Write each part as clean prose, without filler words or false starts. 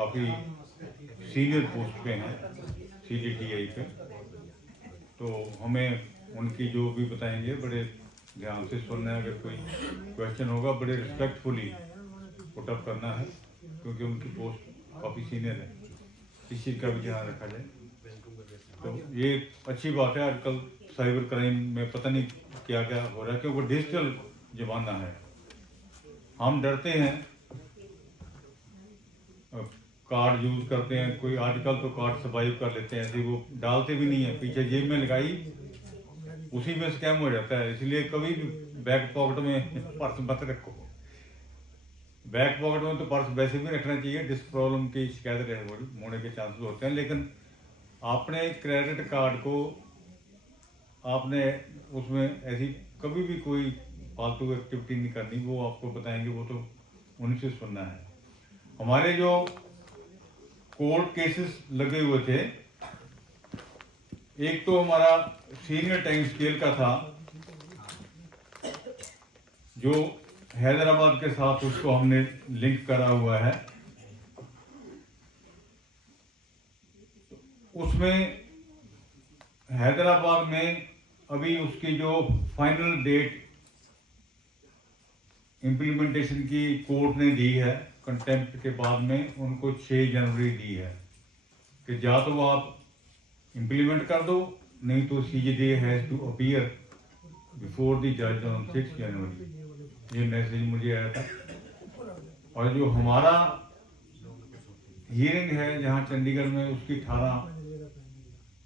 काफ़ी senior post पे हैं CGTI पे, तो हमें उनकी जो भी बताएंगे बड़े ध्यान से सुनना है। अगर कोई क्वेश्चन होगा बड़े रिस्पेक्टफुली पुटअप करना है, क्योंकि उनकी पोस्ट काफ़ी सीनियर है, इस चीज़ का भी ध्यान रखा जाए। तो ये अच्छी बात है। आजकल साइबर क्राइम में पता नहीं क्या क्या हो रहा है, क्योंकि डिजिटल ज़माना है। हम डरते हैं, कार्ड यूज़ करते हैं, कोई आजकल तो कार्ड सर्वाइव कर लेते हैं, ऐसे वो डालते भी नहीं है, पीछे जेब में लगाई उसी में स्कैम हो जाता है। इसलिए कभी भी बैक पॉकेट में पर्स मत रखो। बैक पॉकेट में तो पर्स वैसे भी रखना चाहिए, जिस प्रॉब्लम की शिकायत होने के चांसेस होते हैं, लेकिन आपने क्रेडिट कार्ड को आपने उसमें ऐसी कभी भी कोई फालतू एक्टिविटी नहीं करनी। वो आपको बताएंगे, वो तो उन्हीं से सुनना है। हमारे जो कोर्ट केसेस लगे हुए थे, एक तो हमारा सीनियर टाइम स्केल का था जो हैदराबाद के साथ, उसको हमने लिंक करा हुआ है। उसमें हैदराबाद में अभी उसकी जो फाइनल डेट इम्प्लीमेंटेशन की कोर्ट ने दी है, कंटेम्प्ट के बाद में उनको 6 जनवरी दी है कि या तो आप इम्प्लीमेंट कर दो, नहीं तो CGTI has to appear before the जज ऑन 6 जनवरी। ये मैसेज मुझे आया था। और जो हमारा हियरिंग है जहाँ चंडीगढ़ में, उसकी 18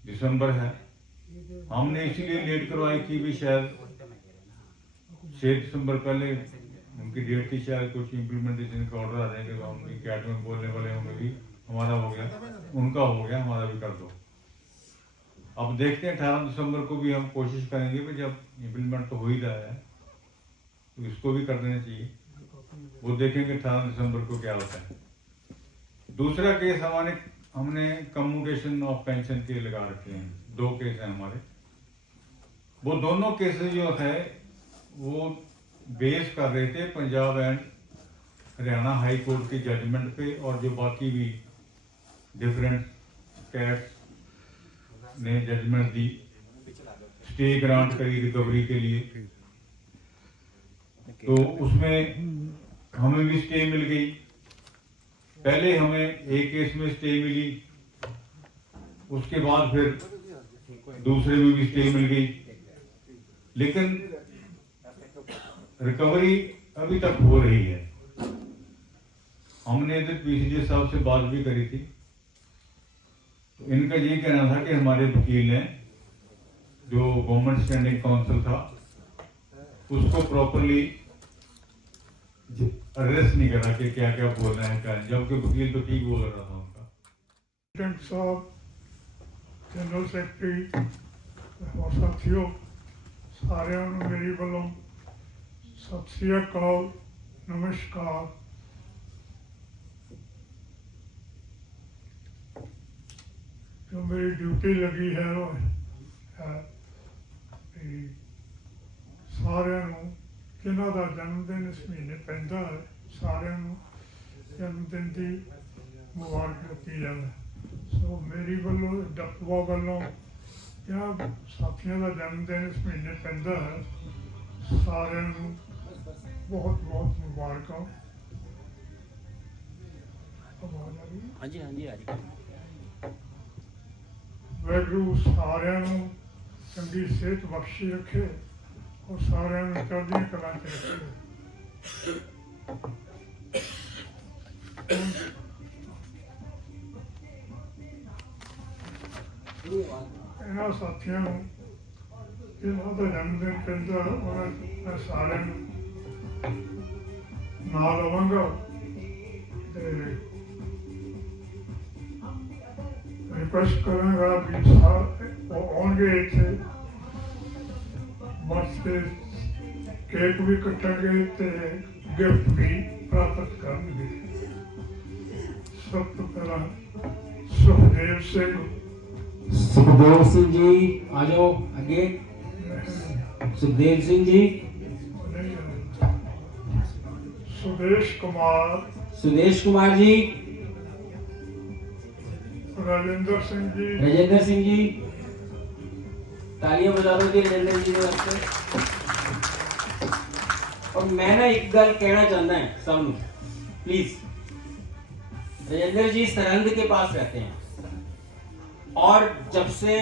दिसंबर है। हमने इसीलिए लेट करवाई थी भी, शायद 6 दिसंबर पहले उनकी डेट थी, शायद कुछ इम्प्लीमेंटेशन का ऑर्डर आ जाएंगे तो हम कैट में बोलने वाले होंगे भी हमारा हो गया, उनका हो गया, हमारा भी कर दो। अब देखते हैं 18 दिसंबर को भी हम कोशिश करेंगे कि जब इम्प्लीमेंट तो हो ही रहा है तो इसको भी कर देना चाहिए। वो देखेंगे 18 दिसंबर को क्या होता है। दूसरा केस हमने कम्यूटेशन ऑफ पेंशन के लगा रखे हैं। 2 केस हैं हमारे। वो दोनों केसेस जो है वो बेस कर रहे थे Punjab and Haryana high court की जजमेंट पे, और जो बाकी भी डिफरेंट कैट्स ने जजमेंट दी, स्टे ग्रांट करी रिकवरी के लिए, तो उसमें हमें भी स्टे मिल गई। पहले हमें एक केस में स्टे मिली, उसके बाद फिर दूसरे में भी स्टे मिल गई, लेकिन रिकवरी अभी तक हो रही है। हमने इधर PCJ साहब से बात भी करी थी, तो इनका ये कहना था कि हमारे वकील ने जो गवर्नमेंट स्टैंडिंग काउंसिल था उसको प्रॉपरली एड्रेस नहीं करा कि क्या क्या बोलना है क्या, जबकि वकील तो ठीक बोल रहा था उनका। प्रेसिडेंट साहब, जनरल सैकटरी और साथियों, सारिਆਂ ਨੂੰ मेरी ਵੱਲੋਂ सत श्री अकाल, नमस्कार। जो मेरी ड्यूटी लगी है वो है सारिਆਂ ਨੂੰ जिन्हों का जन्मदिन इस महीने पैंदा है, सारिਆਂ ਨੂੰ जन्मदिन की मुबारक ਦਿੱਤੀ जाए। सो मेरी वालों डपवा वालों या साथियों का जन्मदिन इस महीने पैंदा है, सारिਆਂ ਨੂੰ बहुत बहुत मुबारक। हाँ जी हाँ जी आ रही। वाहिगुरू सारिਆਂ ਨੂੰ चंगी सेहत बख्शी रखे और सारिਆਂ ਨੂੰ चढ़दियां कलां च रखे। इन्हां साथियों ਨੂੰ जिन्हों का जन्मदिन पैंदा मैं सारिਆਂ ਨੂੰ ना लवांगा रिक्वेस्ट करांगा भी आउणगे इत्थे बस के केक भी कट्टांगे ते गिफ्ट भी प्राप्त करेंगे। सब तो पहला सुखदेव सिंह जी आ जाओ आगे। सुखदेव सिंह जी, सुदेश कुमार जी, राजेंद्र सिंह जी, राजेंद्र सिंह जी, तालियां बजा दो जी राजेंद्र जी के वास्ते। और मैं ना एक गल कहना चाहता है सबनू, प्लीज। राजेंद्र जी सरहंद के पास रहते हैं और जब से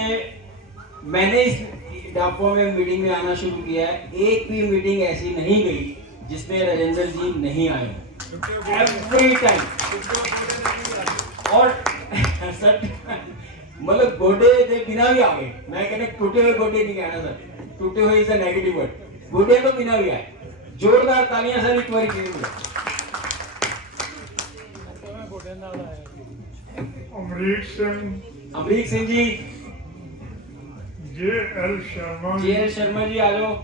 मैंने इस डाको में मीटिंग में आना शुरू किया है, एक भी मीटिंग ऐसी नहीं गई जिसमें राजेंद्र जी नहीं आए। Every time. और सर मतलब गोडे के बिना भी आ गए। मैं कहना टूटे हुए गोडे नहीं कहना सर, टूटे हुए इज अ नेगेटिव वर्ड। गोडे तो बिना भी आए। जोरदार तालियां सर एक बार कीजिए। अमरीक सिंह जी, JL शर्मा JL शर्मा जी आ जाओ।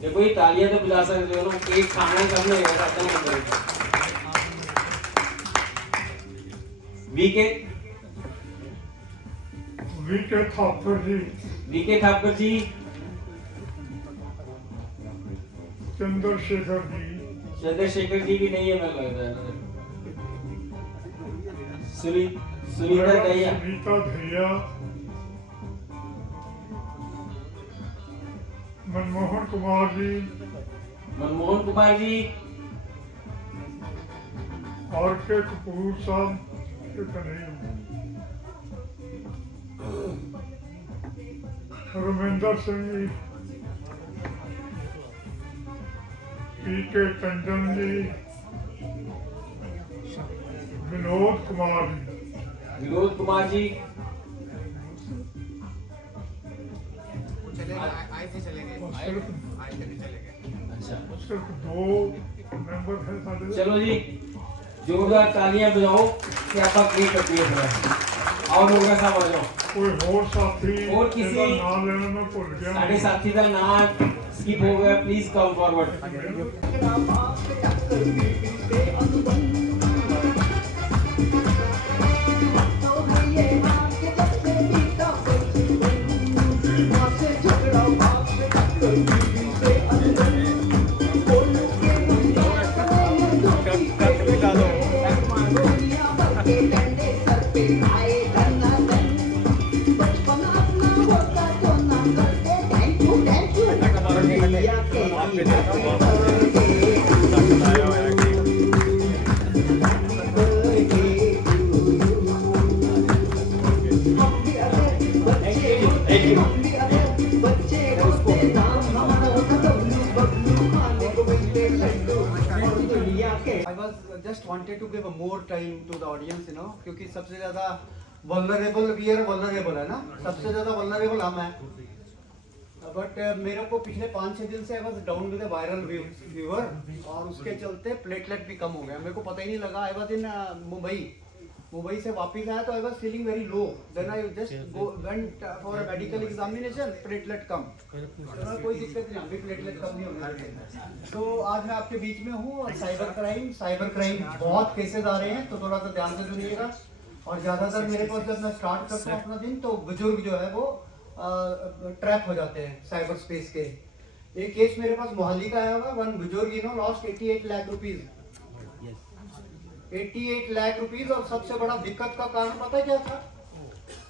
देखो ये तालियां तो बजा सकते हो ना, केक खाना कम नहीं होगा खत्म। VK थापर जी, VK ठाकुर जी, चंद्रशेखर जी, चंद्रशेखर जी भी नहीं है मैं लगता है। सुनीता दहिया, सुनीता दहिया, मनमोहन कुमार जी, मनमोहन कुमार जी, RK कपूर साहब, रविंदर सिंह जी, PK टंडन जी, विनोद कुमार जी, विनोद कुमार जी, अच्छा सिर्फ 2 मेंबर हैं साढ़े। चलो जी जोरदार तालियां बजाओ कि आपका केक कट गया। और लोग साहब आ जाओ। कोई और साथी और किसी का नाम लेना मैं भूल गया। साढ़े साथी का नाम स्किप हो गया, please come forward. I was just wanted to give a more time to the audience, you know, क्योंकि सबसे ज़्यादा vulnerable we are vulnerable है ना, सबसे ज़्यादा vulnerable हम हैं। बट मेरे को पिछले 5-6 दिन से I was down with a viral fever और उसके चलते प्लेटलेट भी कम हो गया। मेरे को पता ही नहीं लगा। I was in मुंबई से वापस आया तो I was feeling very low. Then I just went for a medical examination, platelet कम। तो कोई दिक्कत नहीं, अभी प्लेटलेट कम नहीं होने लगे। तो आज मैं आपके बीच में हूँ और साइबर क्राइम बहुत केसेस आ रहे हैं, तो थोड़ा सा ध्यान से सुनिएगा। और ज़्यादातर मेरे पास जब मैं स्टार्ट करता हूँ अपना दिन तो बुजुर्ग जो है वो ट्रैप हो जाते हैं साइबर स्पेस के। एक केस मेरे पास मोहाली का आया हुआ, वन बुजुर्ग you know lost 88 lakh rupees. 88 lakh rupees. और सबसे बड़ा दिक्कत का कारण पता है क्या था?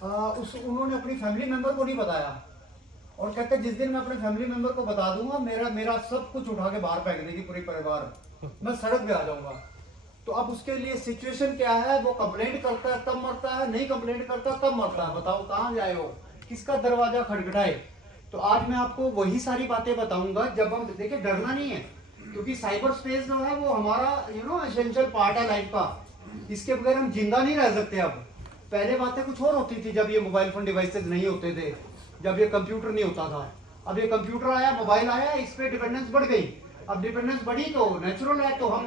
उन्होंने अपनी फैमिली मेंबर को नहीं बताया और कहते जिस दिन मैं अपने फैमिली मेंबर को बता दूंगा मेरा सब कुछ उठा के बाहर फेंक देगी पूरी परिवार, मैं सड़क पे आ जाऊंगा। तो अब उसके लिए सिचुएशन क्या है? वो कंप्लेंट करता है तब मरता है, नहीं कंप्लेंट करता तब मरता है। बताओ कहाँ जाए वो, किसका दरवाजा खटखटाए? तो आज मैं आपको वही सारी बातें बताऊंगा। जब हम देखिए डरना नहीं है, क्योंकि साइबर स्पेस जो है वो हमारा एसेंशियल पार्ट है लाइफ का। इसके बगैर हम जिंदा नहीं रह सकते। अब पहले बातें कुछ और होती थी, जब ये मोबाइल फोन डिवाइसेज नहीं होते थे, जब ये कंप्यूटर नहीं होता था। अब ये कंप्यूटर आया, मोबाइल आया, इस पे डिपेंडेंस बढ़ गई। अब डिपेंडेंस बढ़ी तो नेचुरल है, तो हम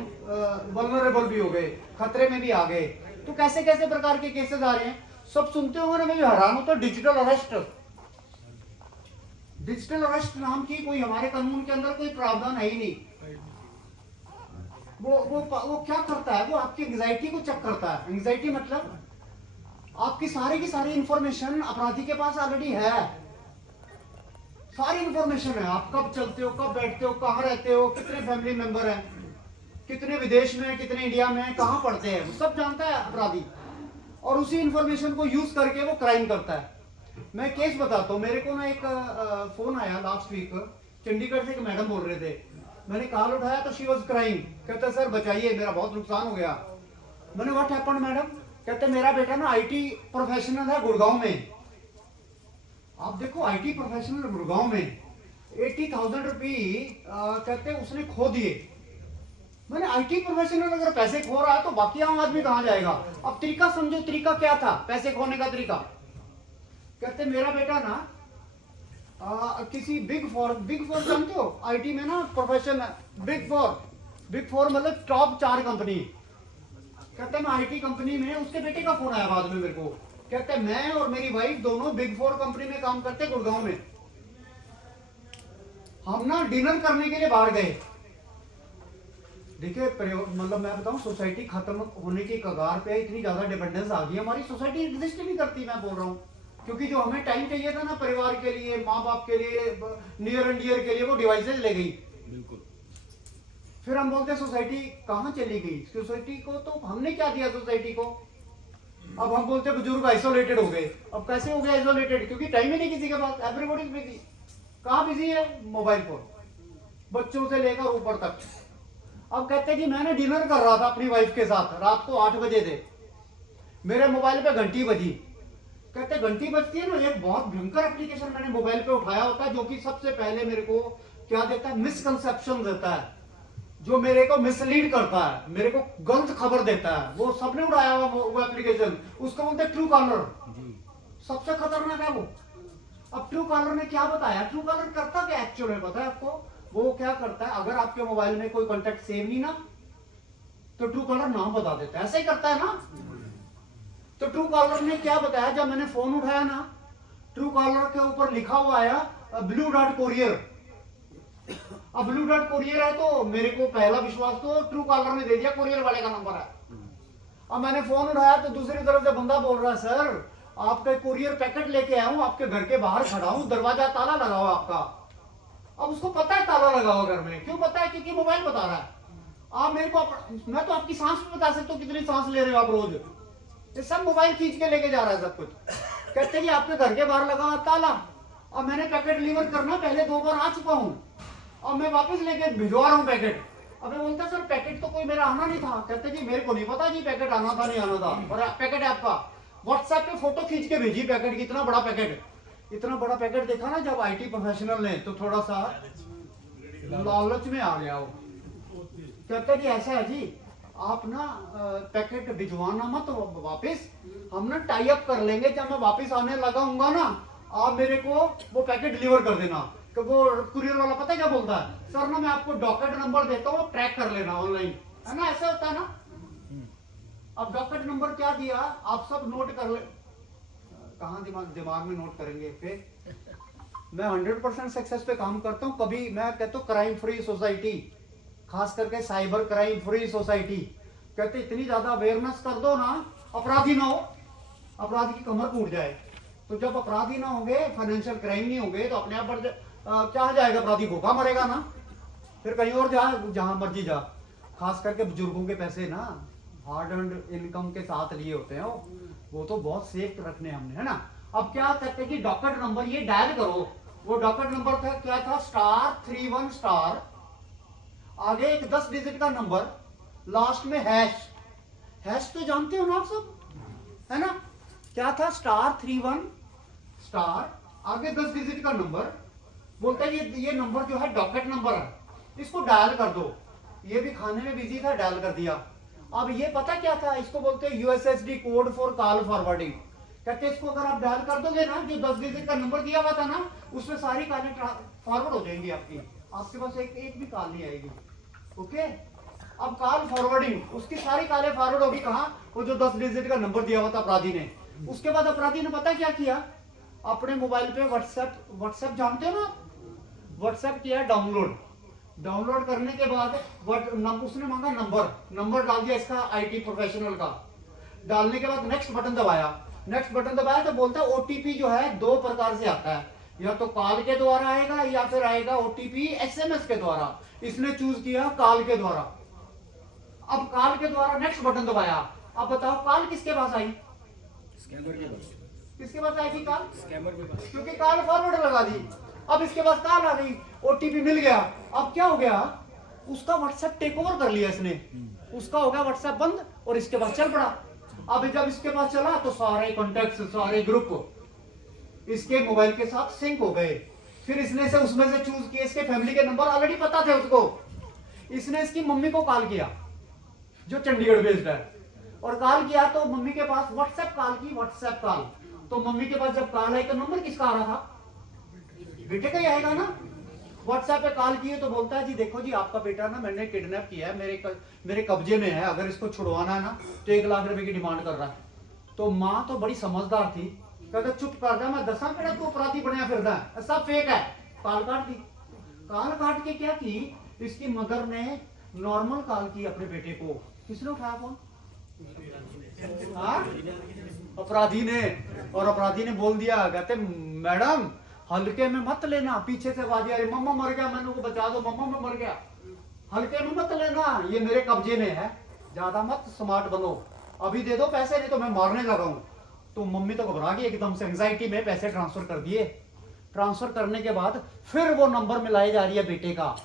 वल्नरेबल भी हो गए, खतरे में भी आ गए। तो कैसे कैसे प्रकार के केसेस आ रहे हैं, सब सुनते होंगे ना। मैं हैरान होता, डिजिटल अरेस्ट नाम की कोई हमारे कानून के अंदर कोई प्रावधान है ही नहीं। वो क्या करता है? वो आपकी एंग्जाइटी को चेक करता है। एंग्जाइटी मतलब आपकी की सारी इंफॉर्मेशन अपराधी के पास ऑलरेडी है। सारी इंफॉर्मेशन है, आप कब चलते हो, कब बैठते हो, कहाँ रहते हो, कितने फैमिली मेंबर हैं, कितने विदेश में, कितने इंडिया में, कहाँ पढ़ते हैं, वो सब जानता है अपराधी। और उसी इंफॉर्मेशन को यूज करके वो क्राइम करता है। मैं केस बताता हूँ। मेरे को ना एक फोन आया लास्ट वीक, चंडीगढ़ से एक मैडम बोल रहे थे। मैंने कॉल उठाया तो शी वॉज क्राइम। कहते सर बचाइए, मेरा बहुत नुकसान हो गया। मैंने व्हाट हैपेंड मैडम? कहते मेरा बेटा ना IT प्रोफेशनल है गुड़गांव में। आप देखो IT प्रोफेशनल गुड़गांव में 80,000 रुपये कहते उसने खो दिए। मैंने IT प्रोफेशनल अगर पैसे खो रहा है तो बाकी आम आदमी कहाँ जाएगा? अब तरीका समझो, तरीका क्या था पैसे खोने का तरीका। कहते मेरा बेटा ना किसी बिग फोर जानते हो IT में ना प्रोफेशन है, बिग फोर मतलब टॉप 4 कंपनी। कहते मैं IT कंपनी में, उसके बेटे का फोन आया बाद में मेरे को। कहते मैं और मेरी वाइफ दोनों बिग 4 कंपनी में काम करते गुड़गांव में। हम ना डिनर करने के लिए बाहर गए। देखिए मतलब मैं बताऊं, सोसाइटी खत्म होने की कगार पे, इतनी ज्यादा डिपेंडेंस आ गई, हमारी सोसाइटी एग्जिस्ट नहीं करती। मैं बोल रहा हूँ क्योंकि जो हमें टाइम चाहिए था ना परिवार के लिए, माँ बाप के लिए, नियर एंड डियर के लिए, वो डिवाइसेज ले गई। बिल्कुल। फिर हम बोलते सोसाइटी कहाँ चली गई? सोसाइटी को तो हमने क्या दिया सोसाइटी को? अब हम बोलते बुजुर्ग आइसोलेटेड हो गए। अब कैसे हो गए आइसोलेटेड? क्योंकि टाइम ही नहीं किसी के पास, एवरीबॉडी इज बिजी। कहाँ बिजी है? मोबाइल फोन, बच्चों से लेकर ऊपर तक। अब कहते हैं कि मैंने डिनर कर रहा था अपनी वाइफ के साथ, रात को 8 बजे थे, मेरे मोबाइल पे घंटी बजी। कहते घंटी बजती है ना, एक बहुत भयंकर एप्लीकेशन मैंने मोबाइल पे उठाया होता है जो कि सबसे पहले मेरे को क्या देता है? मिसकंसेप्शन देता है, जो मेरे को मिसलीड करता है, मेरे को गलत खबर देता है। वो सबने उड़ाया हुआ वो एप्लीकेशन, उसको बोलते हैं ट्रू कॉलर। सबसे खतरनाक है वो। अब ट्रू कॉलर ने क्या बताया? ट्रू कॉलर करता क्या एक्चुअल में पता है आपको? वो क्या करता है, अगर आपके मोबाइल में कोई कॉन्टेक्ट सेव नहीं ना, तो ट्रू कॉलर नाम बता देता है। ऐसा ही करता है ना। तो ट्रू कॉलर ने क्या बताया? जब मैंने फोन उठाया ना, ट्रू कॉलर के ऊपर लिखा हुआ आया ब्लू डॉट कोरियर। अब ब्लू डॉट कोरियर है तो मेरे को पहला विश्वास तो ट्रू कॉलर ने दे दिया कोरियर वाले का नंबर है। अब मैंने फोन उठाया तो दूसरी तरफ से बंदा बोल रहा है सर आपका कोरियर पैकेट लेके आया हूं, आपके घर के बाहर खड़ा हूं, दरवाजा ताला लगा हुआ आपका। अब उसको पता है ताला लगा हुआ घर में। क्यों पता है? क्योंकि मोबाइल बता रहा है। आप मेरे को मैं तो आपकी सांस भी बता सकता हूँ कितनी सांस ले रहे हो आप रोज। ये सब मोबाइल खींच के लेके जा रहा है सब कुछ। कहते हैं आपके घर के बाहर लगा हुआ ताला। अब मैंने पैकेट डिलीवर करना पहले 2 बार आ चुका हूँ, अब मैं वापस लेके भिजवा रहा हूँ पैकेट। अब मैं बोलता सर पैकेट तो कोई मेरा आना नहीं था। कहते जी मेरे को नहीं पता जी पैकेट आना था नहीं आना था, और पैकेट है आपका। व्हाट्सएप पे फोटो खींच के भेजी पैकेट की, इतना बड़ा पैकेट। इतना बड़ा पैकेट देखा ना जब IT प्रोफेशनल ने तो थोड़ा सा लालच में आ गया वो। कहते जी ऐसा है जी आप ना पैकेट भिजवाना मत वापस, हम ना टाई अप कर लेंगे, जब मैं वापस आने लगा हूँगा ना आप मेरे को वो पैकेट डिलीवर कर देना। कि वो कुरियर वाला पता है क्या बोलता है? सर ना मैं आपको डॉकेट नंबर देता हूँ, ट्रैक कर लेना ऑनलाइन, है ना। ऐसा होता है ना। अब डॉकेट नंबर क्या दिया आप सब नोट कर ले। कहाँ दिमाग में नोट करेंगे फिर। मैं 100% सक्सेस पे काम करता हूँ। कभी मैं कहता हूँ क्राइम फ्री सोसाइटी, खास करके साइबर क्राइम फ्री सोसाइटी। कहते इतनी ज्यादा अवेयरनेस कर दो ना, अपराधी ना हो, अपराधी की कमर टूट जाए। तो जब अपराधी ना होंगे, फाइनेंशियल क्राइम नहीं होंगे, तो अपने आप क्या जाएगा अपराधी? भूखा मरेगा ना। फिर कहीं और जा, जहां मर्जी जा। खास करके बुजुर्गों के पैसे ना हार्ड एंड इनकम के साथ लिए होते हैं, वो तो बहुत सेफ रखने हमने, है ना। अब क्या कहते हैं कि डॉकेट नंबर ये डायल करो। वो डॉकेट नंबर था क्या था? *31*, आगे एक 10 डिजिट का नंबर, लास्ट में हैश। हैश तो जानते हो ना आप सब, है ना। क्या था? *31*, आगे 10 डिजिट का नंबर। बोलता है ये नंबर जो है डॉकेट नंबर है, इसको डायल कर दो। ये भी खाने में बिजी था, डायल कर दिया। अब ये पता क्या था? इसको बोलते हैं USSD code for call forwarding. कहते हैं इसको अगर आप डायल कर दोगे ना, जो 10 डिजिट का नंबर दिया हुआ था ना, उसमें सारी कॉलें फॉरवर्ड हो जाएंगी आपकी। आपके पास एक भी कॉल नहीं आएगी। ओके। अब कॉल फॉरवर्डिंग, उसकी सारी कॉलें फॉरवर्ड होगी कहाँ? वो जो 10 डिजिट का नंबर दिया हुआ था अपराधी ने। उसके बाद अपराधी ने पता क्या किया? अपने मोबाइल पे व्हाट्सएप जानते हो ना, व्हाट्सएप किया डाउनलोड करने के बाद उसने मांगा नंबर डाल दिया इसका IT प्रोफेशनल का। डालने के बाद नेक्स्ट बटन दबाया तो बोलता है OTP जो है 2 प्रकार से आता है, या तो कॉल के द्वारा आएगा या फिर आएगा OTP SMS के द्वारा। इसने चूज किया कॉल के द्वारा। अब कॉल के द्वारा नेक्स्ट बटन दबाया, अब बताओ कॉल किसके पास आई? किसके पास आई थी कॉल? क्योंकि कॉल फॉरवर्ड लगा दी। अब इसके पास कॉल आ गई, ओटीपी मिल गया। अब क्या हो गया, उसका व्हाट्सएप टेक ओवर कर लिया इसने, उसका हो गया व्हाट्सएप बंद और इसके पास चल पड़ा। अब जब इसके पास चला तो सारे कॉन्टेक्ट, सारे ग्रुप इसके मोबाइल के साथ सिंक हो गए। फिर इसने से उसमें से चूज किए, इसके फैमिली के नंबर ऑलरेडी पता थे उसको। इसने इसकी मम्मी को कॉल किया जो चंडीगढ़ बेस्ड है, और कॉल किया तो मम्मी के पास व्हाट्सएप कॉल की, व्हाट्सएप कॉल। तो मम्मी के पास जब कॉल आई तो नंबर किसका आ रहा था? बेटे का ही आएगा ना। व्हाट्सएप पे कॉल किए तो बोलता है जी देखो जी आपका बेटा ना मैंने किडनैप किया है, मेरे कब्जे में है, अगर इसको छुड़वाना है ना तो 1 लाख रुपए की डिमांड कर रहा है। तो माँ तो बड़ी समझदार थी, कहता चुप कर जा, मैं दसा बेटा तू अपराधी बनया फिरदा है, सब फेक है। कॉल काट दी। कॉल काट के क्या की, इसकी मदर ने नॉर्मल कॉल की अपने बेटे को। किसने उठाया फोन? अपराधी ने। और अपराधी ने बोल दिया, कहते मैडम हल्के में मत लेना। पीछे से आवाज आ रही, मम्मा मर गया, मैंने को बचा दो, मम्मा मैं मर गया। हल्के में मत लेना, ये मेरे कब्जे में है, ज्यादा मत स्मार्ट बनो, अभी दे दो पैसे नहीं तो मैं मारने लगा हूं। तो मम्मी तो घबरा गई एकदम से, एंजाइटी में पैसे ट्रांसफर कर दिए। ट्रांसफर करने के बाद फिर वो नंबर मिलाई जा रही है बेटे का,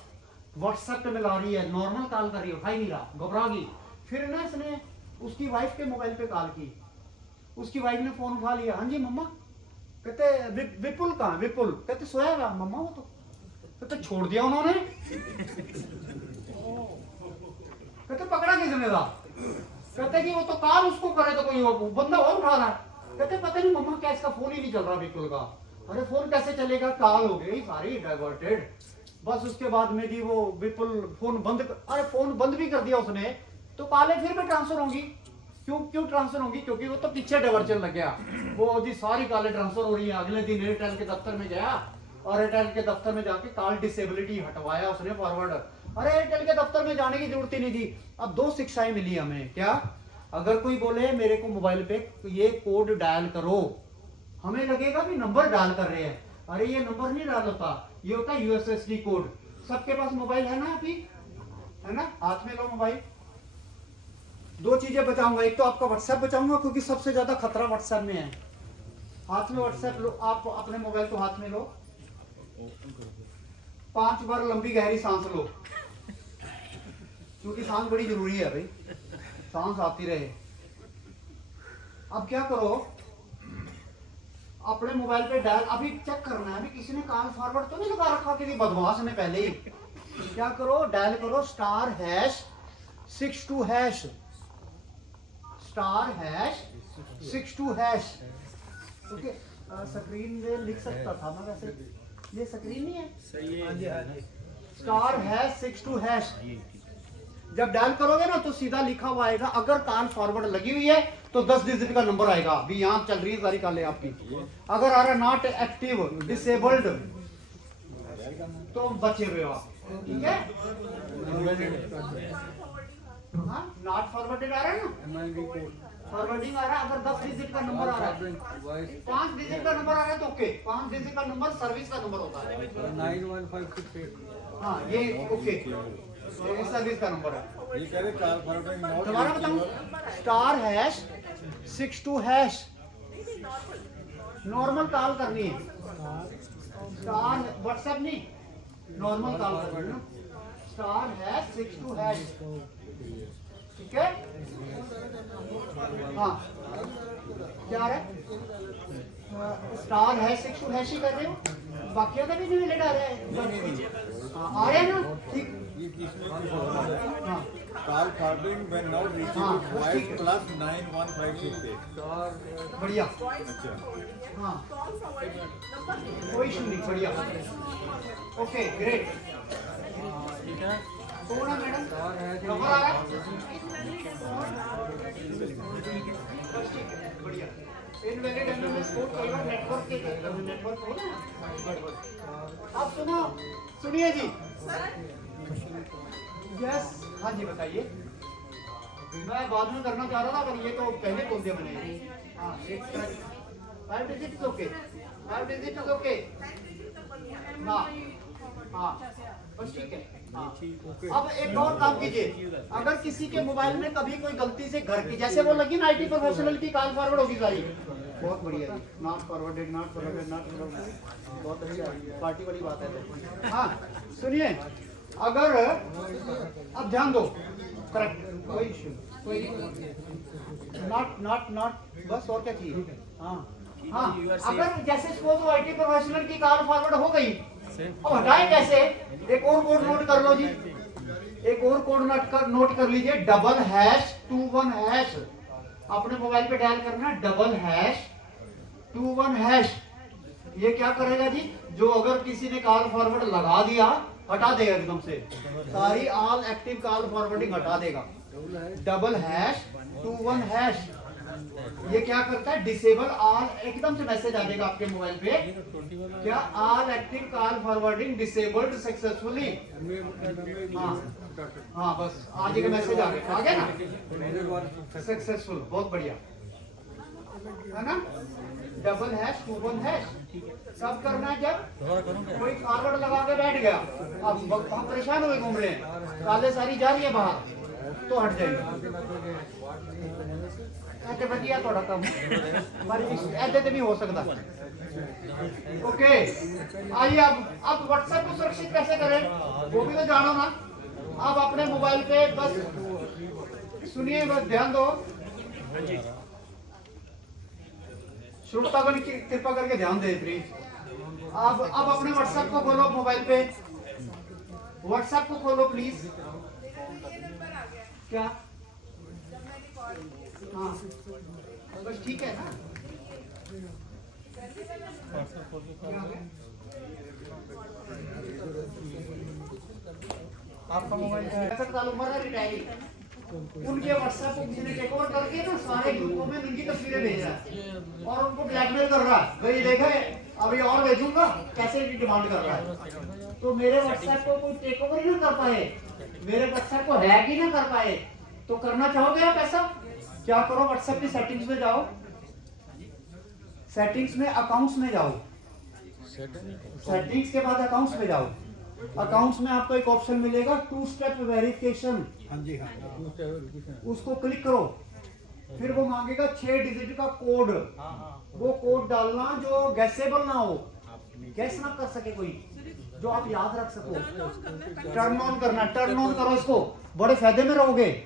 व्हाट्सएप पे मिला रही है, नॉर्मल कॉल कर रही है, उठा ही नहीं रहा, घबरा गई। फिर ना इसने उसकी वाइफ के मोबाइल पे कॉल की, उसकी वाइफ ने फोन उठा लिया, हाँ जी मम्मा। कहते विपुल कहाँ? विपुल कहते सोया हुआ मम्मा वो तो। कहते छोड़ दिया उन्होंने। कहते पकड़ा किसने था? कहते कि वो तो कॉल उसको करे तो कोई बंदा और उठा रहा है। कहते पता नहीं मम्मा क्या इसका फोन ही नहीं चल रहा विपुल का। अरे फोन कैसे चलेगा, कॉल हो गई सारी डाइवर्टेड। बस उसके बाद में जी वो विपुल फोन बंद अरे फोन बंद भी कर दिया उसने, तो कॉलें फिर भी ट्रांसफर होंगी। क्यों ट्रांसफर होंगी? क्योंकि वो तो पीछे डाइवर्जन लग गया। वो जी सारी कॉलें ट्रांसफर हो रही है। अगले दिन एयरटेल के दफ्तर में गया और एयरटेल के दफ्तर में जाके कॉल डिसेबिलिटी हटवाया उसने फॉरवर्ड। अरे एयरटेल के दफ्तर में जाने की जरूरत ही नहीं थी। अब 2 शिक्षाएं मिली हमें। क्या? अगर कोई बोले मेरे को मोबाइल पे ये कोड डायल करो, हमें लगेगा भी नंबर डायल कर रहे हैं। अरे ये नंबर नहीं डायल होता, ये होता है यूएसएसडी कोड। सबके पास मोबाइल है ना अभी, है ना? हाथ में लो मोबाइल। 2 चीजें बचाऊंगा, एक तो आपका व्हाट्सएप बचाऊंगा क्योंकि सबसे ज्यादा खतरा व्हाट्सएप में है। हाथ में व्हाट्सएप लो, आप अपने मोबाइल को हाथ में लो, 5 बार लंबी गहरी सांस लो, क्योंकि सांस बड़ी जरूरी है भाई, सांस आती रहे। अब क्या करो, अपने मोबाइल पे डायल अभी चेक करना है, अभी किसी ने कॉल फॉरवर्ड तो नहीं लगा रखा किसी बदमाश ने पहले ही। क्या करो, डायल करो *#62#, *#62#। ओके, स्क्रीन में लिख सकता था मैं, वैसे ये स्क्रीन नहीं है, सही है। *#62#। जब डायल करोगे ना तो सीधा लिखा हुआ आएगा, अगर कॉल फॉरवर्ड लगी हुई है तो 10 डिजिट का नंबर आएगा। अभी यहाँ चल रही है सारी कॉलें आपकी। अगर आ रहा नॉट एक्टिव, डिसेबल्ड, तो बचे हुए हो आप, ठीक है। नॉट फॉरवर्डेड आ रहा है ना, फॉरवर्डिंग आ रहा है। अगर 10 डिजिट का नंबर आ रहा है, 5 डिजिट का नंबर आ रहा है तो ओके। 5 डिजिट का नंबर सर्विस का नंबर होता है, 91568। हाँ ये ओके, ये सर्विस का नंबर है। ये कह रहे कॉल फॉरवर्डिंग नॉट। दोबारा बताऊं, *#62#, नॉर्मल कॉल करनी है, व्हाट्सएप नहीं, नॉर्मल कॉल करनी है, *#62#, ठीक है। हाँ क्या है, *#62# ही कर रहे हो, बाकियों का भी नहीं रिलेट आ रहा है। हाँ आ रहे हैं ना, ठीक। हाँ call forwarding when not reachable vice +9156। बढ़िया। अच्छा हाँ कोई इशू नहीं, बढ़िया, ओके ग्रेट। ठीक है, कौन है मैडम? नंबर आ रहा है, बढ़िया। इनवैलिड एमएमएस कोड कई बार नेटवर्क हो ना। आप सुनिए जी। यस, हाँ जी बताइए। मैं बाद में करना चाह रहा था पर ये तो पहले बोल दिया मैंने। हाँ 5 डिजिट ओके, 5 डिजिट ओके। हाँ हाँ बस ठीक है। हाँ। अब एक और काम कीजिए, अगर किसी के मोबाइल में कभी कोई गलती से घर की, जैसे वो लगी ना IT प्रोफेशनल की कॉल फॉरवर्ड होगी सारी, बहुत बढ़िया, नॉट फॉरवर्डेड, बहुत अच्छा, पार्टी वाली बात है। हाँ सुनिए, अगर अब ध्यान दो, करेक्ट, कोई इशू, कोई नॉट बस, और क्या चाहिए। हाँ हाँ, अगर जैसे सपोज वो IT प्रोफेशनल की कॉल फॉरवर्ड हो गई, अब हटाए कैसे, एक और कोड नोट कर लो जी, एक और कोड नोट कर लीजिए, #21#, अपने मोबाइल पे डायल करना #21#। ये क्या करेगा जी, जो अगर किसी ने कॉल फॉरवर्ड लगा दिया हटा देगा एकदम से, सारी ऑल एक्टिव कॉल फॉरवर्डिंग हटा देगा। #21#, ये क्या करता है, डिसेबल ऑल, एकदम से मैसेज आ जाएगा आपके मोबाइल पे, क्या, all active call forwarding disabled successfully. हाँ बस आ जाएगा मैसेज, आ गया ना, सक्सेसफुल, बहुत बढ़िया है ना। #21#, कब करना है, जब कोई फॉरवर्ड लगा के बैठ गया, अब हम परेशान हुए घूम रहे हैं, काले सारी जा रही है बाहर, तो हट जाएगा। ऐसे बढ़िया थोड़ा कम, पर ऐसे भी हो सकता। ओके, आइए अब व्हाट्सएप को सुरक्षित कैसे करें वो भी तो जानो ना। अब अपने मोबाइल पे बस सुनिए, बस ध्यान दो, श्रोतागण की कृपा करके ध्यान दे प्लीज। अब अपने व्हाट्सएप को खोलो, मोबाइल पे व्हाट्सएप को खोलो प्लीज। क्या, हाँ बस ठीक है ना। आपका मोबाइल चालू मर रहा है, रिटायरिंग, उनके व्हाट्सएप को किसी ने टेक ओवर करके ना सारे ग्रुपों में उनकी तस्वीरें भेज रहा है और उनको ब्लैकमेल कर रहा है, भाई देखा है अभी और भेजूंगा, कैसे डिमांड कर रहा है। तो मेरे व्हाट्सएप को कोई टेक ओवर ही ना कर पाए, मेरे व्हाट्सएप को हैक ही ना कर पाए, तो करना चाहोगे आप ऐसा, क्या करो, व्हाट्सएप की सेटिंग्स में जाओ, सेटिंग्स में अकाउंट्स में जाओ, सेटिंग्स के बाद अकाउंट्स में जाओ, अकाउंट्स में आपको एक ऑप्शन मिलेगा 2 स्टेप वेरिफिकेशन, उसको क्लिक करो, फिर वो मांगेगा 6 डिजिट का कोड, वो कोड डालना जो गैसेबल ना हो, गैस ना कर सके कोई, जो आप याद रख सको, टर्न ऑन करना, टर्न ऑन करो इसको, बड़े फायदे में रहोगे।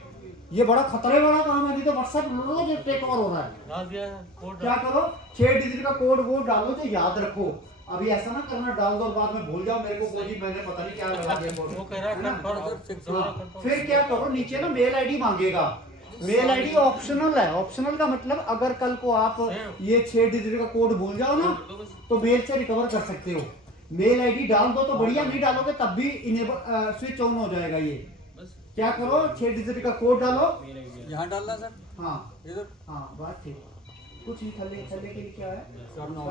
ये बड़ा खतरे वाला काम है, तो व्हाट्सएप रोज टेक ओवर हो रहा है। क्या करो, 6 डिजिट का कोड वो डालो जो याद रखो, अभी ऐसा ना करना डाल दो बाद में भूल जाओ, मेरे को कोई मैंने पता नहीं क्या लगा दिया। फिर क्या करो, नीचे ना मेल आईडी मांगेगा, मेल आईडी ऑप्शनल है, ऑप्शनल का मतलब अगर कल को आप ये 6 डिजिट का कोड भूल जाओ ना तो मेल से रिकवर कर सकते हो। मेल आईडी डाल दो तो बढ़िया, नहीं डालोगे तब भी इनेबल स्विच ऑन हो जाएगा। ये क्या करो, 6 डिजिट का कोड डालो, यहाँ डालना सर, हाँ इधर, हाँ बात ठीक, कुछ नहीं, थले थले के लिए क्या है, टर्न ऑन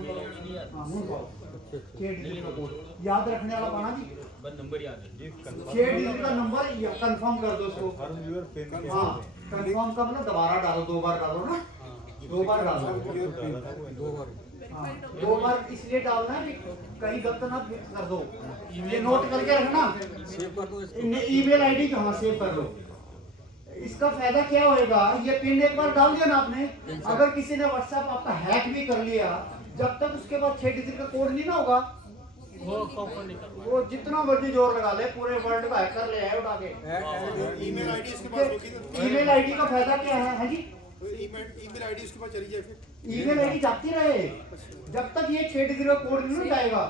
करो, हाँ मूव करो, 6 डिजिट का कोड याद रखने वाला पाना जी, बस नंबर याद है, 6 डिजिट का नंबर कंफर्म कर दो उसको। हाँ कंफर्म का मतलब दोबारा डालो, 2 बार डालो ना, 2 बार डालो, 2 बार, हाँ 2 बार इसलिए डालना है कि कहीं गलत ना कर दो, ये नोट करके रखना, सेव कर दो इसको। ईमेल आईडी कहाँ सेव कर लो। इसका फायदा क्या होएगा, ये पिन एक बार डाल दिया ना आपने, अगर किसी ने व्हाट्सएप आपका हैक भी कर लिया, जब तक उसके बाद 6 डिजिट का कोड नहीं ना होगा, वो जितना मर्जी जोर लगा ले, पूरे वर्ल्ड को हैक कर ले आए उठा के। ईमेल आईडी इसके पास होगी तो ईमेल आईडी का फायदा क्या है जी, ईमेल आईडी उसके पास चली जाए, फिर ईमेल आईडी जाती रहे, जब तक ये 6 डिजिट का कोड नहीं जाएगा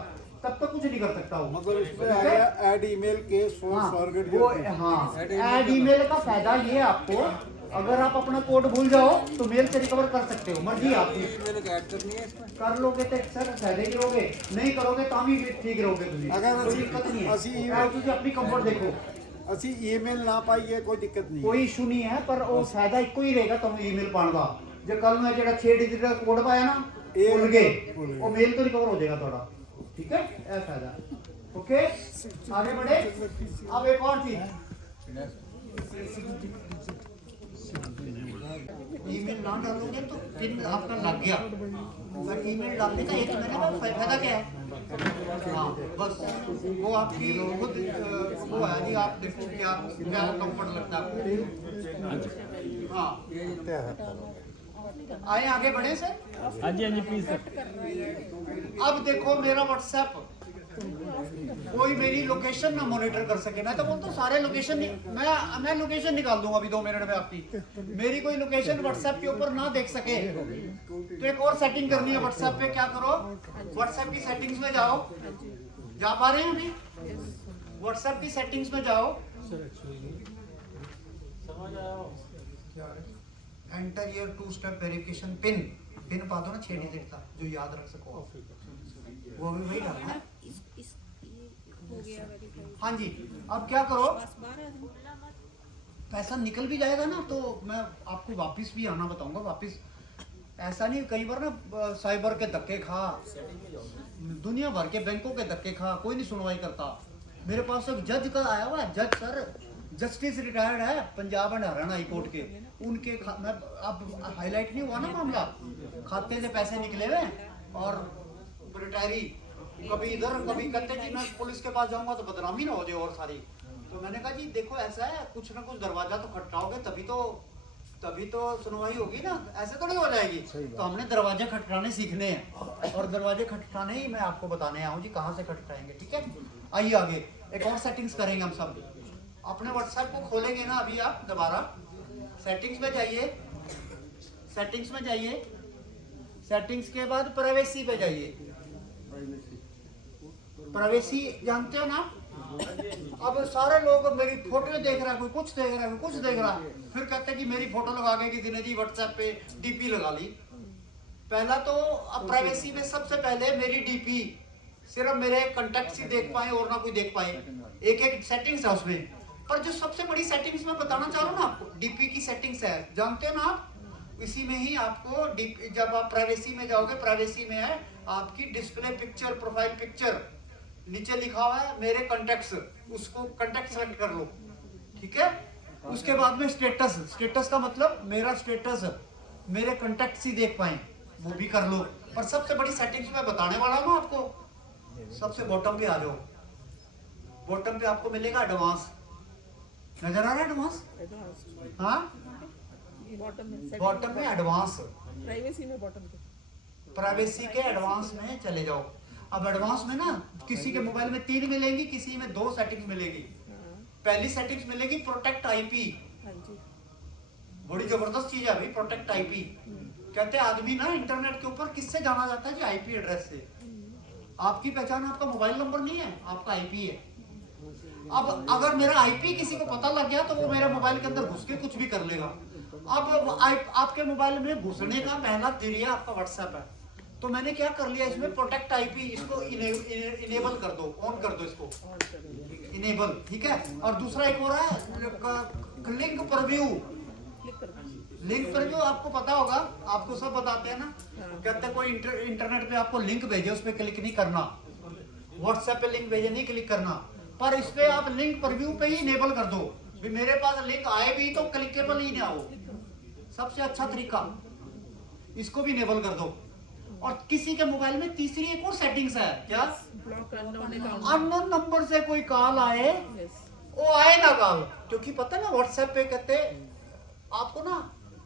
तब तक कुछ नहीं कर सकता वो। मतलब इसमें आया ऐड ईमेल के हाँ, फॉरगेट वो हाँ ऐड ईमेल का फायदा ये है आपको, अगर आप अपना कोड भूल जाओ तो मेल से रिकवर कर सकते हो, मर्जी आपकी, ईमेल को ऐड करनी है इसमें। कर लोगे तो सर फायदे ही रहोगे, नहीं करोगे तो भी ठीक रहोगे तुम, अगर कोई दिक्कत नहीं है, ਅਸੀਂ तुझे अपनी कंफर्ट देखो, ਅਸੀਂ ईमेल ना पाइए कोई दिक्कत नहीं। कोई इशू नहीं है, पर वो फायदा इको ही रहेगा तुम ईमेल पाने का, जो कल में जेड़ा 6 डिजिट का कोड पाया ना भूल गए, वो मेल तो रिकवर हो जाएगा थोड़ा, ठीक है, ऐसा फायदा। ओके आगे बढ़े। अब एक और चीज, ईमेल ना डालोगे तो पिन आपका लग गया, अगर ईमेल डालने का एक मैंने फायदा क्या है, हाँ बस वो आपकी खुद वो है जी, आप देखो क्या क्या कंफर्ट लगता है आपको। हाँ आए आगे बढ़े सर। हाँ जी प्लीज सर। अब देखो मेरा व्हाट्सएप, कोई मेरी लोकेशन ना मॉनिटर कर सके। मैं तो बोलता हूँ सारे लोकेशन मैं लोकेशन निकाल दूंगा अभी 2 मिनट में आपकी। मेरी कोई लोकेशन व्हाट्सएप के ऊपर ना देख सके तो एक और सेटिंग करनी है व्हाट्सएप पे। क्या करो, व्हाट्सएप की सेटिंग्स में जाओ, जा पा रहे हैं अभी? व्हाट्सएप की सेटिंग्स में जाओ, enter your 2 step verification pin पा दो ना 6 डिजिट का, जो याद रख सको। वो भी वही डालना है। हाँ जी, अब क्या करो, पैसा निकल भी जाएगा ना तो मैं आपको वापस भी आना बताऊंगा। वापस ऐसा नहीं, कई बार ना साइबर के धक्के खा, दुनिया भर के बैंकों के धक्के खा, कोई नहीं सुनवाई करता। मेरे पास एक जज का आया हुआ, जज सर जस्टिस रिटायर्ड है Punjab and Haryana high court के, उनके मैं अब हाईलाइट नहीं हुआ ना मामला, खाते से पैसे निकले हुए और रिटायरी, कभी इधर कभी कहते जी मैं पुलिस के पास जाऊंगा तो बदनामी ना हो जाए और सारी। तो मैंने कहा जी देखो ऐसा है, कुछ ना कुछ दरवाजा तो खटकाओगे तभी तो सुनवाई होगी ना, ऐसे तो नहीं हो जाएगी। तो हमने दरवाजे खटकाने सीखने हैं और दरवाजे खटकाने ही मैं आपको बताने आया हूँ जी कहाँ से खटकाएंगे। ठीक है, आइए आगे एक और सेटिंग्स करेंगे हम सब। अपने व्हाट्सएप को खोलेंगे ना अभी आप, दोबारा सेटिंग्स में जाइए, सेटिंग्स में जाइए, सेटिंग्स के बाद प्राइवेसी पे जाइए। प्राइवेसी जानते हो ना, अब सारे लोग मेरी फोटो देख रहा है, कोई कुछ देख रहा है, कोई कुछ देख रहा है, फिर कहते हैं कि मेरी फोटो लगा के किसी ने जी व्हाट्सएप पे डीपी लगा ली। पहला तो अब प्राइवेसी में सबसे पहले मेरी डीपी सिर्फ मेरे कॉन्टेक्ट ही देख पाए और ना कोई देख पाए, एक सेटिंग्स है उसमें। पर जो सबसे बड़ी सेटिंग्स मैं बताना चाह रहा हूँ ना आपको, डीपी की सेटिंग्स है, जानते हो ना आप, इसी में ही आपको जब आप प्राइवेसी में जाओगे, प्राइवेसी में है आपकी डिस्प्ले पिक्चर, प्रोफाइल पिक्चर, नीचे लिखा हुआ है मेरे कॉन्टेक्ट्स, उसको कॉन्टेक्ट सेलेक्ट कर लो। ठीक है, उसके बाद में स्टेटस, स्टेटस का मतलब मेरा स्टेटस मेरे कॉन्टेक्ट्स ही देख पाए, वो भी कर लो। पर सबसे बड़ी सेटिंग्स मैं बताने वाला हूँ आपको, सबसे बॉटम पे आ जाओ। बॉटम पे आपको मिलेगा एडवांस, नजर आ रहा है एडवांस? हाँ बॉटम में एडवांस, प्राइवेसी में बॉटम पे, प्राइवेसी के एडवांस में चले जाओ। अब एडवांस में ना किसी के मोबाइल में 3 मिलेंगी, किसी में 2 सेटिंग्स मिलेगी। पहली सेटिंग्स मिलेगी प्रोटेक्ट आईपी, बड़ी जबरदस्त चीज है भाई प्रोटेक्ट आईपी। कहते हैं आदमी ना इंटरनेट के ऊपर किससे जाना जाता है जी, आईपी एड्रेस से। आपकी पहचान आपका मोबाइल नंबर नहीं है, आपका आईपी है। अब अगर मेरा आईपी किसी को पता लग गया तो वो मेरे मोबाइल के अंदर घुस के कुछ भी कर लेगा। अब आपके मोबाइल में घुसने का पहला जरिया आपका व्हाट्सएप है, तो मैंने क्या कर लिया इसमें प्रोटेक्ट आईपी, इसको इनेबल कर दो, ऑन कर दो इसको, इनेबल। ठीक है, और दूसरा एक और है लिंक प्रीव्यू। लिंक प्रीव्यू आपको पता होगा, आपको सब बताते हैं ना, कहते हैं कोई इंटरनेट पे आपको लिंक भेजे उस पर क्लिक नहीं करना, व्हाट्सएप पे लिंक भेजे नहीं क्लिक करना, पर इस पे आप लिंक प्रीव्यू पे ही इनेबल कर दो भी मेरे पास लिंक आए भी तो क्लिकेबल ही ना हो। सबसे अच्छा तरीका, इसको भी इनेबल कर दो। और किसी के मोबाइल में तीसरी एक और सेटिंग्स है, क्या? Block unknown account, unknown number से कोई कॉल आए, वो आए ना कॉल, क्योंकि पता है ना व्हाट्सएप पे कहते आपको ना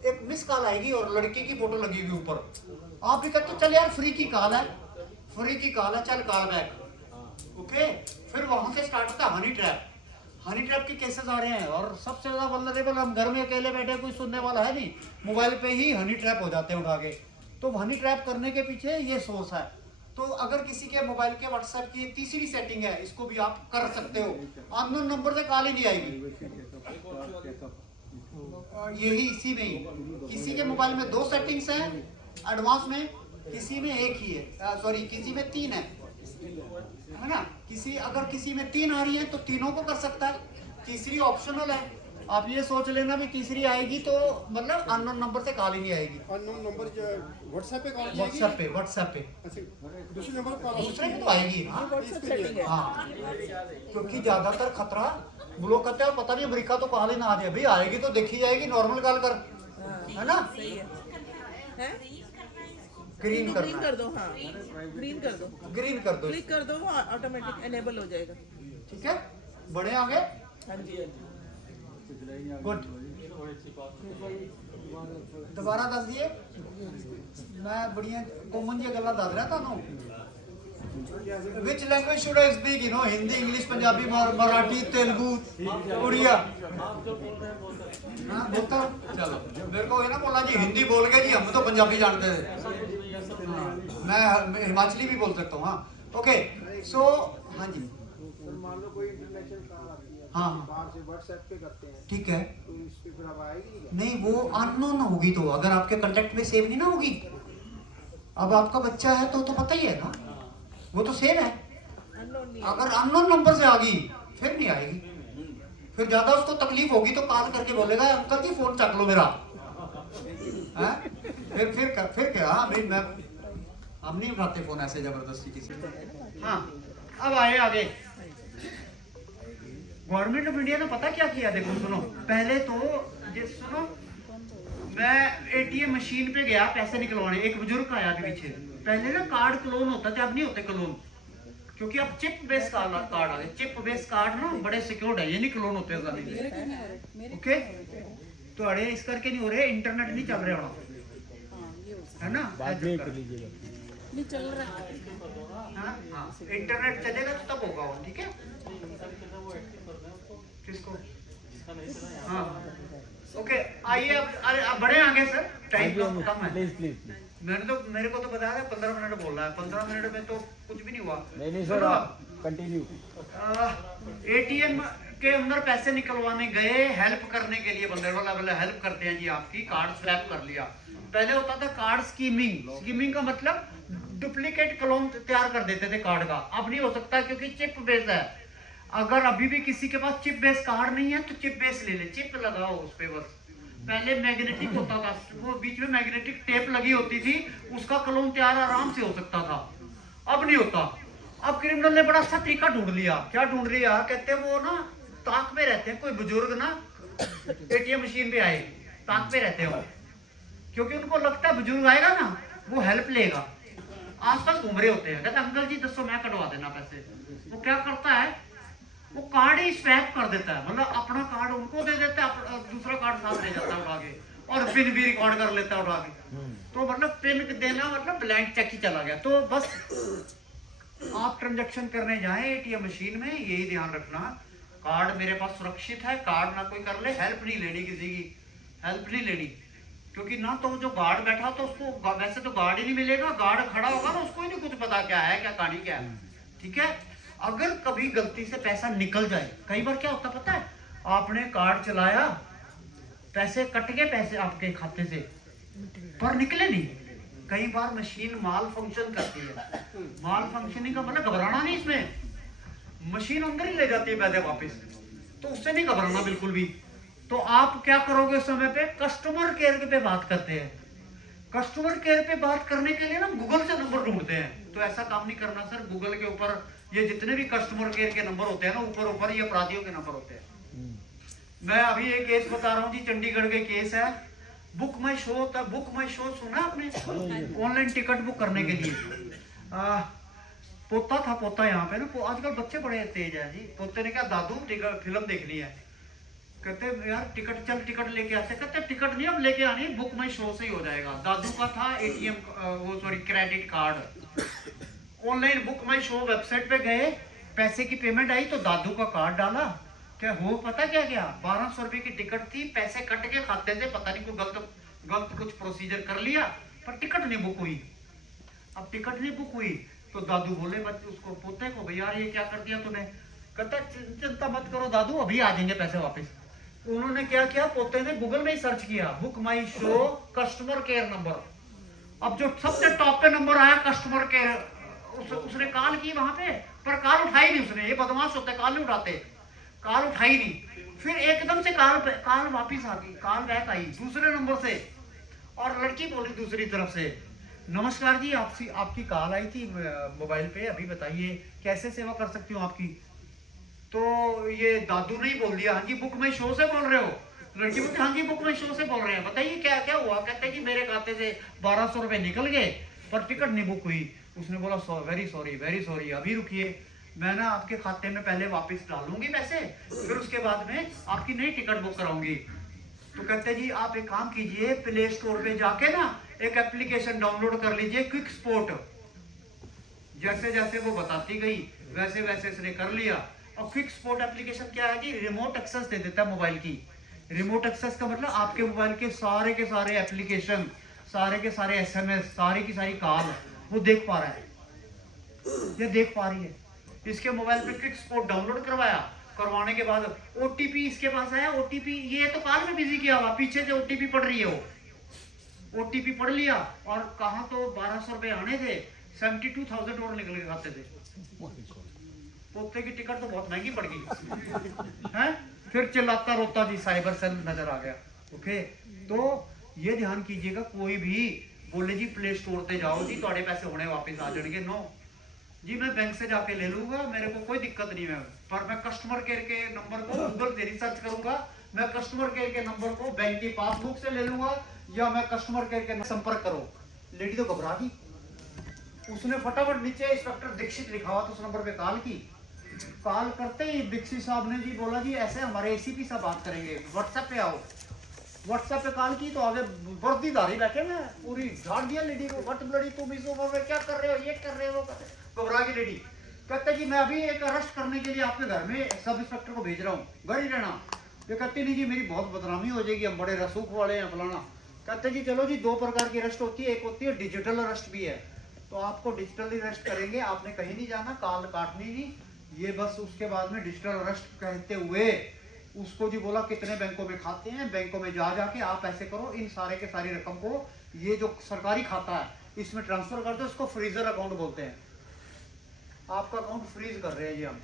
एक मिस कॉल आएगी और लड़की की फोटो लगेगी ऊपर, आप भी कहते चल यार फ्री की कॉल है, फ्री की कॉल है, चल कॉल बैक, ओके। फिर वहां से स्टार्ट होता है हनी ट्रैप। हनी ट्रैप के केसेस आ रहे हैं और सबसे ज्यादा वल्नरेबल, हम घर में अकेले बैठे, कोई सुनने वाला है नहीं, मोबाइल पे ही हनी ट्रैप हो जाते हैं उठा के। तो हनी ट्रैप करने के पीछे ये सोर्स है। तो अगर किसी के मोबाइल के व्हाट्सएप की तीसरी सेटिंग है, इसको भी आप कर सकते हो, अननोन नंबर से कॉल ही नहीं आएगी। यही इसी में ही, किसी के मोबाइल में 2 सेटिंग्स हैं एडवांस में, किसी में 1 ही है, सॉरी किसी में 3 है ना। अगर किसी में 3 आ रही है तो तीनों को कर सकता है, तीसरी ऑप्शनल है। आप ये सोच लेना भी तीसरी आएगी तो मतलब अननोन नंबर से कॉल ही नहीं आएगी। अननोन नंबर व्हाट्सएप पे कॉल व्हाट्सएप पे अच्छा, दूसरे नंबर पर दूसरे पे तो आएगी। हाँ व्हाट्सएप सेटिंग है। हाँ, क्योंकि ज्यादातर खतरा वो लोग कहते हैं पता नहीं अमेरिका तो कॉल ही ना आ जाए, भाई आएगी तो देखी जाएगी, नॉर्मल कॉल कर, है ना। सही है, हैं? ग्रीन ग्रीन करना कर दो, हाँ ग्रीन कर दो, ग्रीन कर दो, क्लिक कर दो, वो ऑटोमेटिक एनेबल हो जाएगा। ठीक है, बढ़े आगे, हाँ जी हाँ जी। गुड। दोबारा दस दिए, मैं बड़िया कॉमन जी गल्लां दस रहा थानू। Which language should I speak, you know, Hindi, English, Punjabi, Marathi, Telugu, Odia? हाँ बोलता, चलो मेरे को ये ना बोला जी हिंदी बोल गए जी, हम तो पंजाबी जानते थे। मैं हिमाचली भी बोल सकता हूँ। हाँ ओके, सो हाँ जी, मान लो कोई इंटरनेशनल कॉल आती है, हाँ बाहर से व्हाट्सएप पे करते हैं, ठीक है। तो इस पे फिर अब आएगी क्या? नहीं, वो अननोन होगी, तो अगर आपके कांटेक्ट में सेव नहीं ना होगी। अब आपका बच्चा है तो पता ही है ना, वो तो सेव है। अननोन नहीं, अगर अननोन नंबर से आ गई फिर नहीं आएगी, फिर ज्यादा उसको तकलीफ होगी तो कॉल करके बोलेगा अंकल जी फोन चक लो मेरा। हैं? फिर क्या, हाँ भाई मैं, हम नहीं उठाते फोन ऐसे जबरदस्ती किसी। हाँ अब आए आगे। गवर्नमेंट ऑफ इंडिया ने पता क्या किया, देखो सुनो, पहले तो ये सुनो, मैं एटीएम मशीन पे गया पैसे निकलवाने, एक बुजुर्ग आया के पीछे, पहले ना कार्ड क्लोन होता था, अब नहीं होते क्लोन, क्योंकि अब चिप बेस कार्ड आ गए। चिप बेस कार्ड ना बड़े सिक्योर्ड है, ये नहीं क्लोन होते ओके। तो अरे इस करके नहीं हो रहे, इंटरनेट नहीं चल रहे होना, है ना, नहीं चल रहा है। हाँ, हाँ, इंटरनेट चलेगा तो तब होगा वो, ठीक है। किसको, हाँ ओके, आइए अब, अरे अब बढ़े आगे सर, टाइम कम है। मेरे को तो बताया था 15 मिनट बोल रहा है, 15 मिनट में तो कुछ भी नहीं हुआ। नहीं सर, आप कंटिन्यू। एटीएम के अंदर पैसे निकलवाने गए, हेल्प करने के लिए बंदे वाला हेल्प करते हैं जी आपकी, कार्ड स्वैप कर लिया। पहले होता था कार्ड स्कीमिंग, स्कीमिंग का मतलब डुप्लीकेट क्लोन तैयार कर देते थे कार्ड का, अब नहीं हो सकता क्योंकि चिप बेस है। अगर अभी भी किसी के पास चिप बेस कार्ड नहीं है तो चिप बेस ले ले, चिप लगाओ उस पे बस। पहले मैग्नेटिक होता था, वो बीच में मैग्नेटिक टेप लगी होती थी, उसका क्लोन तैयार आराम से हो सकता था, अब नहीं होता। अब क्रिमिनल ने बड़ा अच्छा तरीका ढूंढ लिया। क्या ढूंढ लिया, कहते हैं वो ना ताक में रहते हैं, कोई बुजुर्ग ना एटीएम मशीन पे आए, ताक पे रहते हो, क्योंकि उनको लगता है बुजुर्ग आएगा ना वो हेल्प लेगा, आसपास घूम रहे होते हैं, कहते अंकल जी 200 मैं कटवा देना पैसे। वो क्या करता है, वो कार्ड ही स्वैप कर देता है, मतलब अपना कार्ड उनको दे देता है, दूसरा कार्ड साथ ले जाता है उठा के, और पिन भी रिकॉर्ड कर लेता है उठा के। तो मतलब पिन देना मतलब ब्लैंक चेक ही चला गया। तो बस आप ट्रांजैक्शन करने जाएं एटीएम मशीन में, यही ध्यान रखना, कार्ड मेरे पास सुरक्षित है, कार्ड ना कोई कर ले, हेल्प नहीं लेनी, किसी की हेल्प नहीं लेनी, क्योंकि ना तो जो गार्ड बैठा तो उसको वैसे तो गार्ड ही नहीं मिलेगा, गार्ड खड़ा होगा ना उसको ही नहीं कुछ पता क्या है, क्या कहानी क्या है, ठीक है। अगर कभी गलती से पैसा निकल जाए, कई बार क्या होता पता है, आपने कार्ड चलाया, पैसे कट गए, पैसे आपके खाते से पर निकले नहीं। कई बार मशीन माल फंक्शन करती है, माल फंक्शनिंग का मतलब घबराना नहीं, इसमें मशीन अंदर ही ले जाती है पैसे वापस, तो उससे नहीं घबराना बिल्कुल भी। तो आप क्या करोगे उस समय पे, कस्टमर केयर पे बात करते हैं। कस्टमर केयर पे बात करने के लिए ना गूगल से नंबर ढूंढते हैं, तो ऐसा काम नहीं करना सर। गूगल के ऊपर ये जितने भी कस्टमर केयर के नंबर होते हैं ना, ऊपर ऊपर ये अपराधियों के नंबर होते हैं। मैं अभी एक केस बता रहा हूँ जी, चंडीगढ़ के केस है, बुक माई शो होता है, बुक माई शो सुना आपने, ऑनलाइन टिकट बुक करने के लिए। पोता था, पोता यहाँ पे ना, आजकल बच्चे बड़े तेज है जी। पोते ने कहा दादू टिकट फिल्म देखनी है, कहते यार टिकट चल टिकट लेके आते, कहते टिकट नहीं अब लेके आनी, बुक माई शो से ही हो जाएगा। दादू का था एटीएम वो sorry credit card, online book my show website पे गए, पैसे की पेमेंट आई तो दादू का कार्ड डाला, क्या हो पता क्या क्या 1200 रुपए की टिकट थी, पैसे कट के खाते से, पता नहीं कोई गलत कुछ प्रोसीजर कर लिया, पर टिकट नहीं बुक हुई। अब टिकट नहीं बुक हुई तो दादू बोले बच्चे उसको, पोते को, भैया ये क्या कर दिया तूने, कहता चिंता मत करो दादू अभी आ जाएंगे पैसे वापस। उन्होंने क्या किया, पोते ने गूगल में ही सर्च किया book my show customer care number, अब जो सबसे टॉप पे नंबर आया कस्टमर केयर, उसने कॉल की वहां पे, पर कॉल उठाई नहीं उसने, ये बदमाश होते कॉल नहीं उठाते, कॉल उठाई नहीं। फिर एकदम से कॉल वापिस आ गई, कॉल बैक आई दूसरे नंबर से, और लड़की बोली दूसरी तरफ से, नमस्कार जी आपकी कॉल आई थी मोबाइल पे, अभी बताइए कैसे सेवा कर सकती हूँ आपकी। तो ये दादू ने ही बोल दिया, हाँ जी बुक माई शो से बोल रहे हो। लड़की बोलती हाँ जी बुक माई शो से बोल रहे हैं, बताइए क्या क्या हुआ। कहते हैं कि मेरे खाते से 1200 रुपए निकल गए, पर टिकट नहीं बुक हुई। उसने बोला वेरी सॉरी, अभी रुकिए, मैं ना आपके खाते में पहले वापस डालूंगी पैसे, फिर उसके बाद में आपकी नई टिकट बुक कराऊंगी। तो कहते जी आप एक काम कीजिए, प्ले स्टोर पे जाके ना एक एप्लीकेशन डाउनलोड कर लीजिए, क्विक स्पोर्ट। जैसे जैसे वो बताती गई वैसे वैसे इसने कर लिया। और क्विक स्पोर्ट एप्लीकेशन क्या है जी, रिमोट एक्सेस दे देता है मोबाइल की। रिमोट एक्सेस का मतलब आपके मोबाइल के सारे एप्लीकेशन, सारे के सारे SMS, सारी की सारी कॉल वो देख पा रहा है, ये देख पा रही है। इसके मोबाइल पे क्विक स्पोर्ट डाउनलोड करवाया, करवाने के बाद OTP इसके पास आया। OTP ये तो कॉल में बिजी किया हुआ, पीछे से OTP पढ़ रही है वो। OTP पढ़ लिया और कहा तो 1200 रुपए आने थे, 72,000 और निकल के खाते थे। पोते की टिकट तो बहुत महंगी पड़ गई है। फिर चिल्लाता रोता जी साइबर सेल नजर आ गया। ओके, तो ये ध्यान कीजिएगा, कोई भी बोले जी प्ले स्टोर पे जाओ जी थोड़े पैसे होने वापस आ जाएंगे, नो जी, मैं बैंक से जाके ले लूंगा, मेरे को कोई दिक्कत नहीं है। पर मैं कस्टमर केयर के नंबर को गूगल से रिसर्च करूंगा, मैं कस्टमर केयर के नंबर को बैंक की पासबुक से ले लूंगा, या मैं कस्टमर केयर के संपर्क करो। लेडी तो घबरा गई, उसने फटाफट नीचे इंस्पेक्टर दीक्षित लिखा हुआ तो उस नंबर पे कॉल की। कॉल करते ही दीक्षित साहब ने जी बोला जी ऐसे हमारे ACP साहब बात करेंगे, व्हाट्सएप पे आओ। व्हाट्सएप पे कॉल की तो आगे वर्दीधारी बैठे, मैं पूरी झाड़ दिया लेडी को, व्हाट ब्लडी तुम इस उम्र में क्या कर रहे हो, ये कर रहे हो, घबरा गई लेडी। कहते जी मैं अभी एक अरेस्ट करने के लिए आपके घर में सब इंस्पेक्टर को भेज रहा हूँ, घर ही रहना। ये कहते नहीं जी मेरी बहुत बदनामी हो जाएगी, हम बड़े रसूख वाले हैं फलाना। कहते जी चलो जी, 2 प्रकार की अरेस्ट होती है, एक होती है डिजिटल अरेस्ट भी है, तो आपको डिजिटल अरेस्ट करेंगे, आपने कहीं नहीं जाना, कॉल काटनी नहीं, ये बस उसके बाद में डिजिटल अरेस्ट कहते हुए उसको जी बोला कितने बैंकों में खाते हैं, बैंकों में जा जाके आप ऐसे करो, इन सारे के सारी रकम को ये जो सरकारी खाता है इसमें ट्रांसफर कर दो, इसको फ्रीजर अकाउंट बोलते हैं, आपका अकाउंट फ्रीज कर रहे हैं जी हम।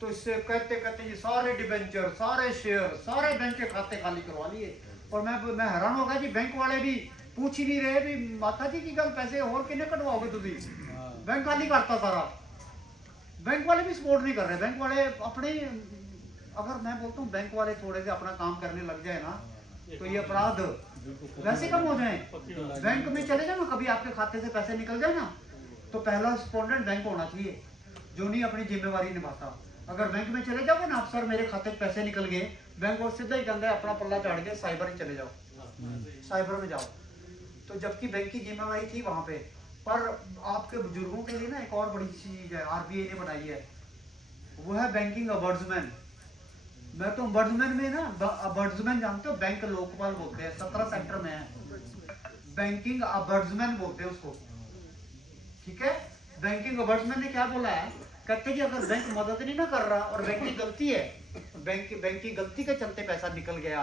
तो इससे कहते कहते जी सारे डिबेंचर, सारे शेयर, सारे बैंक के खाते खाली करवा लिए। और मैं हैरान हो गया जी, बैंक वाले भी पूछ ही नहीं रहे भी माता जी की गल पैसे और किन्ने कटवाओगे तुझी, बैंक खाली करता सारा। बैंक वाले भी सपोर्ट नहीं कर रहे, बैंक वाले अपने, अगर मैं बोलता हूँ बैंक वाले थोड़े से अपना काम करने लग जाए ना तो ये अपराध वैसे कम हो जाए। बैंक में चले जाओ ना, कभी आपके खाते से पैसे निकल जाए ना, तो पहला रिस्पोंडेंट बैंक होना चाहिए जो नहीं अपनी जिम्मेवारी निभाता। अगर बैंक में चले जाओगे ना, अफसर मेरे खाते में पैसे निकल गए, बैंक और सीधा ही कहता है अपना पल्ला चाड़ के साइबर ही चले जाओ, साइबर में जाओ। तो जबकि बैंक की जिम्मेवारी थी वहां पे। पर आपके बुजुर्गों के लिए ना एक और बड़ी चीज है RBI ने बनाई है, वो है बैंकिंग अबर्ड्समैन। मैं तो अबर्ड्समैन में ना, अबर्ड्समैन जानते हो, बैंक लोकपाल बोलते हैं, 17 सेक्टर में है, बैंकिंग अबर्ड्समैन बोलते हैं उसको, ठीक है। बैंकिंग अबर्ड्समैन ने क्या बोला है, कहते कि अगर बैंक मदद नहीं ना कर रहा और बैंक की गलती है, बैंक की गलती के चलते पैसा निकल गया,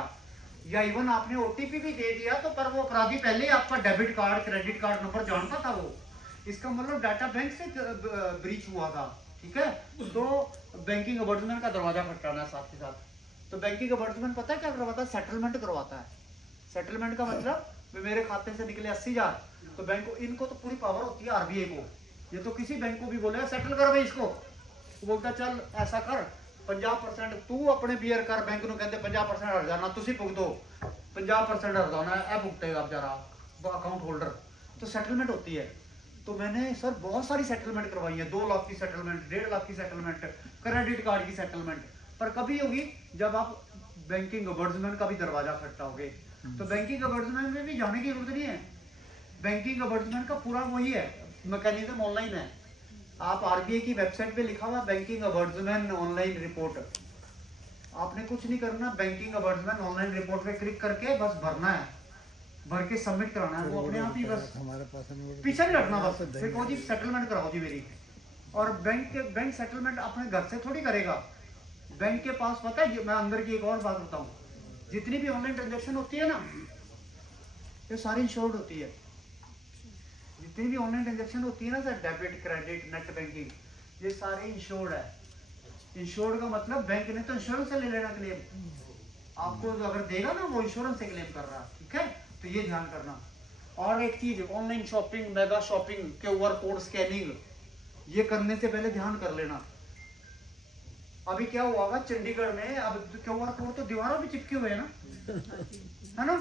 या इवन आपने OTP भी दे दिया, तो पर वो अपराधी पहले ही आपका debit card, credit card number जानता था वो, इसका मतलब डाटा बैंक से ब्रीच हुआ था, ठीक है। तो बैंकिंग अबर्ड्समैन का दरवाजा खटखटाना साथ के साथ। तो बैंकिंग अबर्ड्समैन पता है क्या करवाता है, सेटलमेंट करवाता है। सेटलमेंट का मतलब मेरे खाते से निकले 80,000, तो बैंक को, इनको तो पूरी पावर होती है RBI को, ये तो किसी बैंक को भी बोले सेटल कर भाई इसको, वो बोलता चल ऐसा कर 50% तू अपने बियर कर, बैंक ਨੂੰ ਕਹਿੰਦੇ 50% ਹਟ ਜਾਣਾ ਤੁਸੀਂ ਭੁਗਤੋ, 50% हट जाना है, भुगतेगा बेचारा अकाउंट होल्डर। तो सेटलमेंट होती है। तो मैंने सर बहुत सारी सेटलमेंट करवाई है, 2 लाख की सेटलमेंट, 1.5 लाख की सेटलमेंट, क्रेडिट कार्ड की सेटलमेंट, पर कभी होगी जब आप बैंकिंग अबर्ड्समैन का भी दरवाजा खटखटाओगे। तो बैंकिंग अबर्ड्समैन में भी जाने की जरूरत नहीं है, बैंकिंग अबर्ड्समैन का पूरा वही है, मैकेनिज्म ऑनलाइन है। आप RBI की वेबसाइट पे लिखा हुआ बैंकिंग अबर्ड्समैन ऑनलाइन रिपोर्ट, आपने कुछ नहीं करना, बैंकिंग अबर्ड्समैन ऑनलाइन रिपोर्ट पे क्लिक करके बस भरना है, भर के सबमिट कराना है, वो अपने आप ही बस पीछे नहीं हटना, बस फिर कहो जी सेटलमेंट कराओ जी मेरी। और बैंक सेटलमेंट अपने घर से थोड़ी करेगा, बैंक के पास पता है, मैं अंदर की एक और बात बताऊं, जितनी भी ऑनलाइन ट्रांजेक्शन होती है ना, ये सारी इंश्योर्ड होती है। जितनी भी ऑनलाइन ट्रांजेक्शन होती है ना sir, debit, credit, net banking, ये सारे इंश्योर्ड है। इंश्योर्ड का मतलब बैंक ने तो इंश्योरेंस से ले लेना क्लेम, आपको जो अगर देगा ना वो इंश्योरेंस से क्लेम कर रहा, ठीक है। तो ये ध्यान करना। और एक चीज, online shopping, mega shopping, QR code scanning, ये करने से पहले ध्यान कर लेना। अभी क्या हुआ होगा चंडीगढ़ में, अब QR कोड तो दीवारों पे चिपके हुए हैं ना, है ना,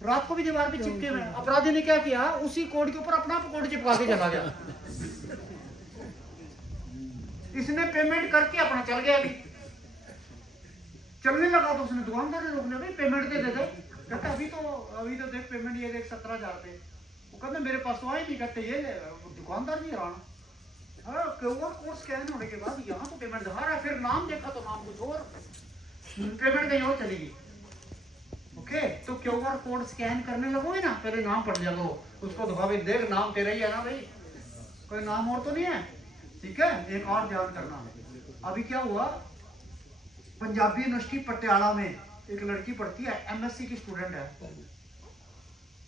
रात को भी दीवार पे चिपके हुए हैं। अपराधी ने क्या किया, उसी कोड के ऊपर अपना कोड चिपका के चला गया। इसने पेमेंट करके अपना चल गया। अभी चलने लगा तो उसने दुकानदार ने रोकने, भाई पेमेंट दे दे। कहते अभी तो देख पेमेंट, ये देख 17,000 रुपये। वो कहते मेरे पास तो आई नहीं। कहते ये ले, दुकानदार नहीं हराना। क्यूआर कोड स्कैन होने के बाद यहाँ तो पेमेंट दिखा रहा है, फिर नाम देखा तो नाम कुछ और, पेमेंट कहीं और चली गई। ओके, तो क्यूआर कोड स्कैन करने लगोगे ना, पहले नाम पढ़ लिया करो, उसको दिखा भाई देख नाम तेरा ही है ना भाई, कोई नाम और तो नहीं है। ठीक है, एक और ध्यान करना। अभी क्या हुआ, पंजाबी यूनिवर्सिटी पटियाला में एक लड़की पढ़ती है, एमएससी की स्टूडेंट है।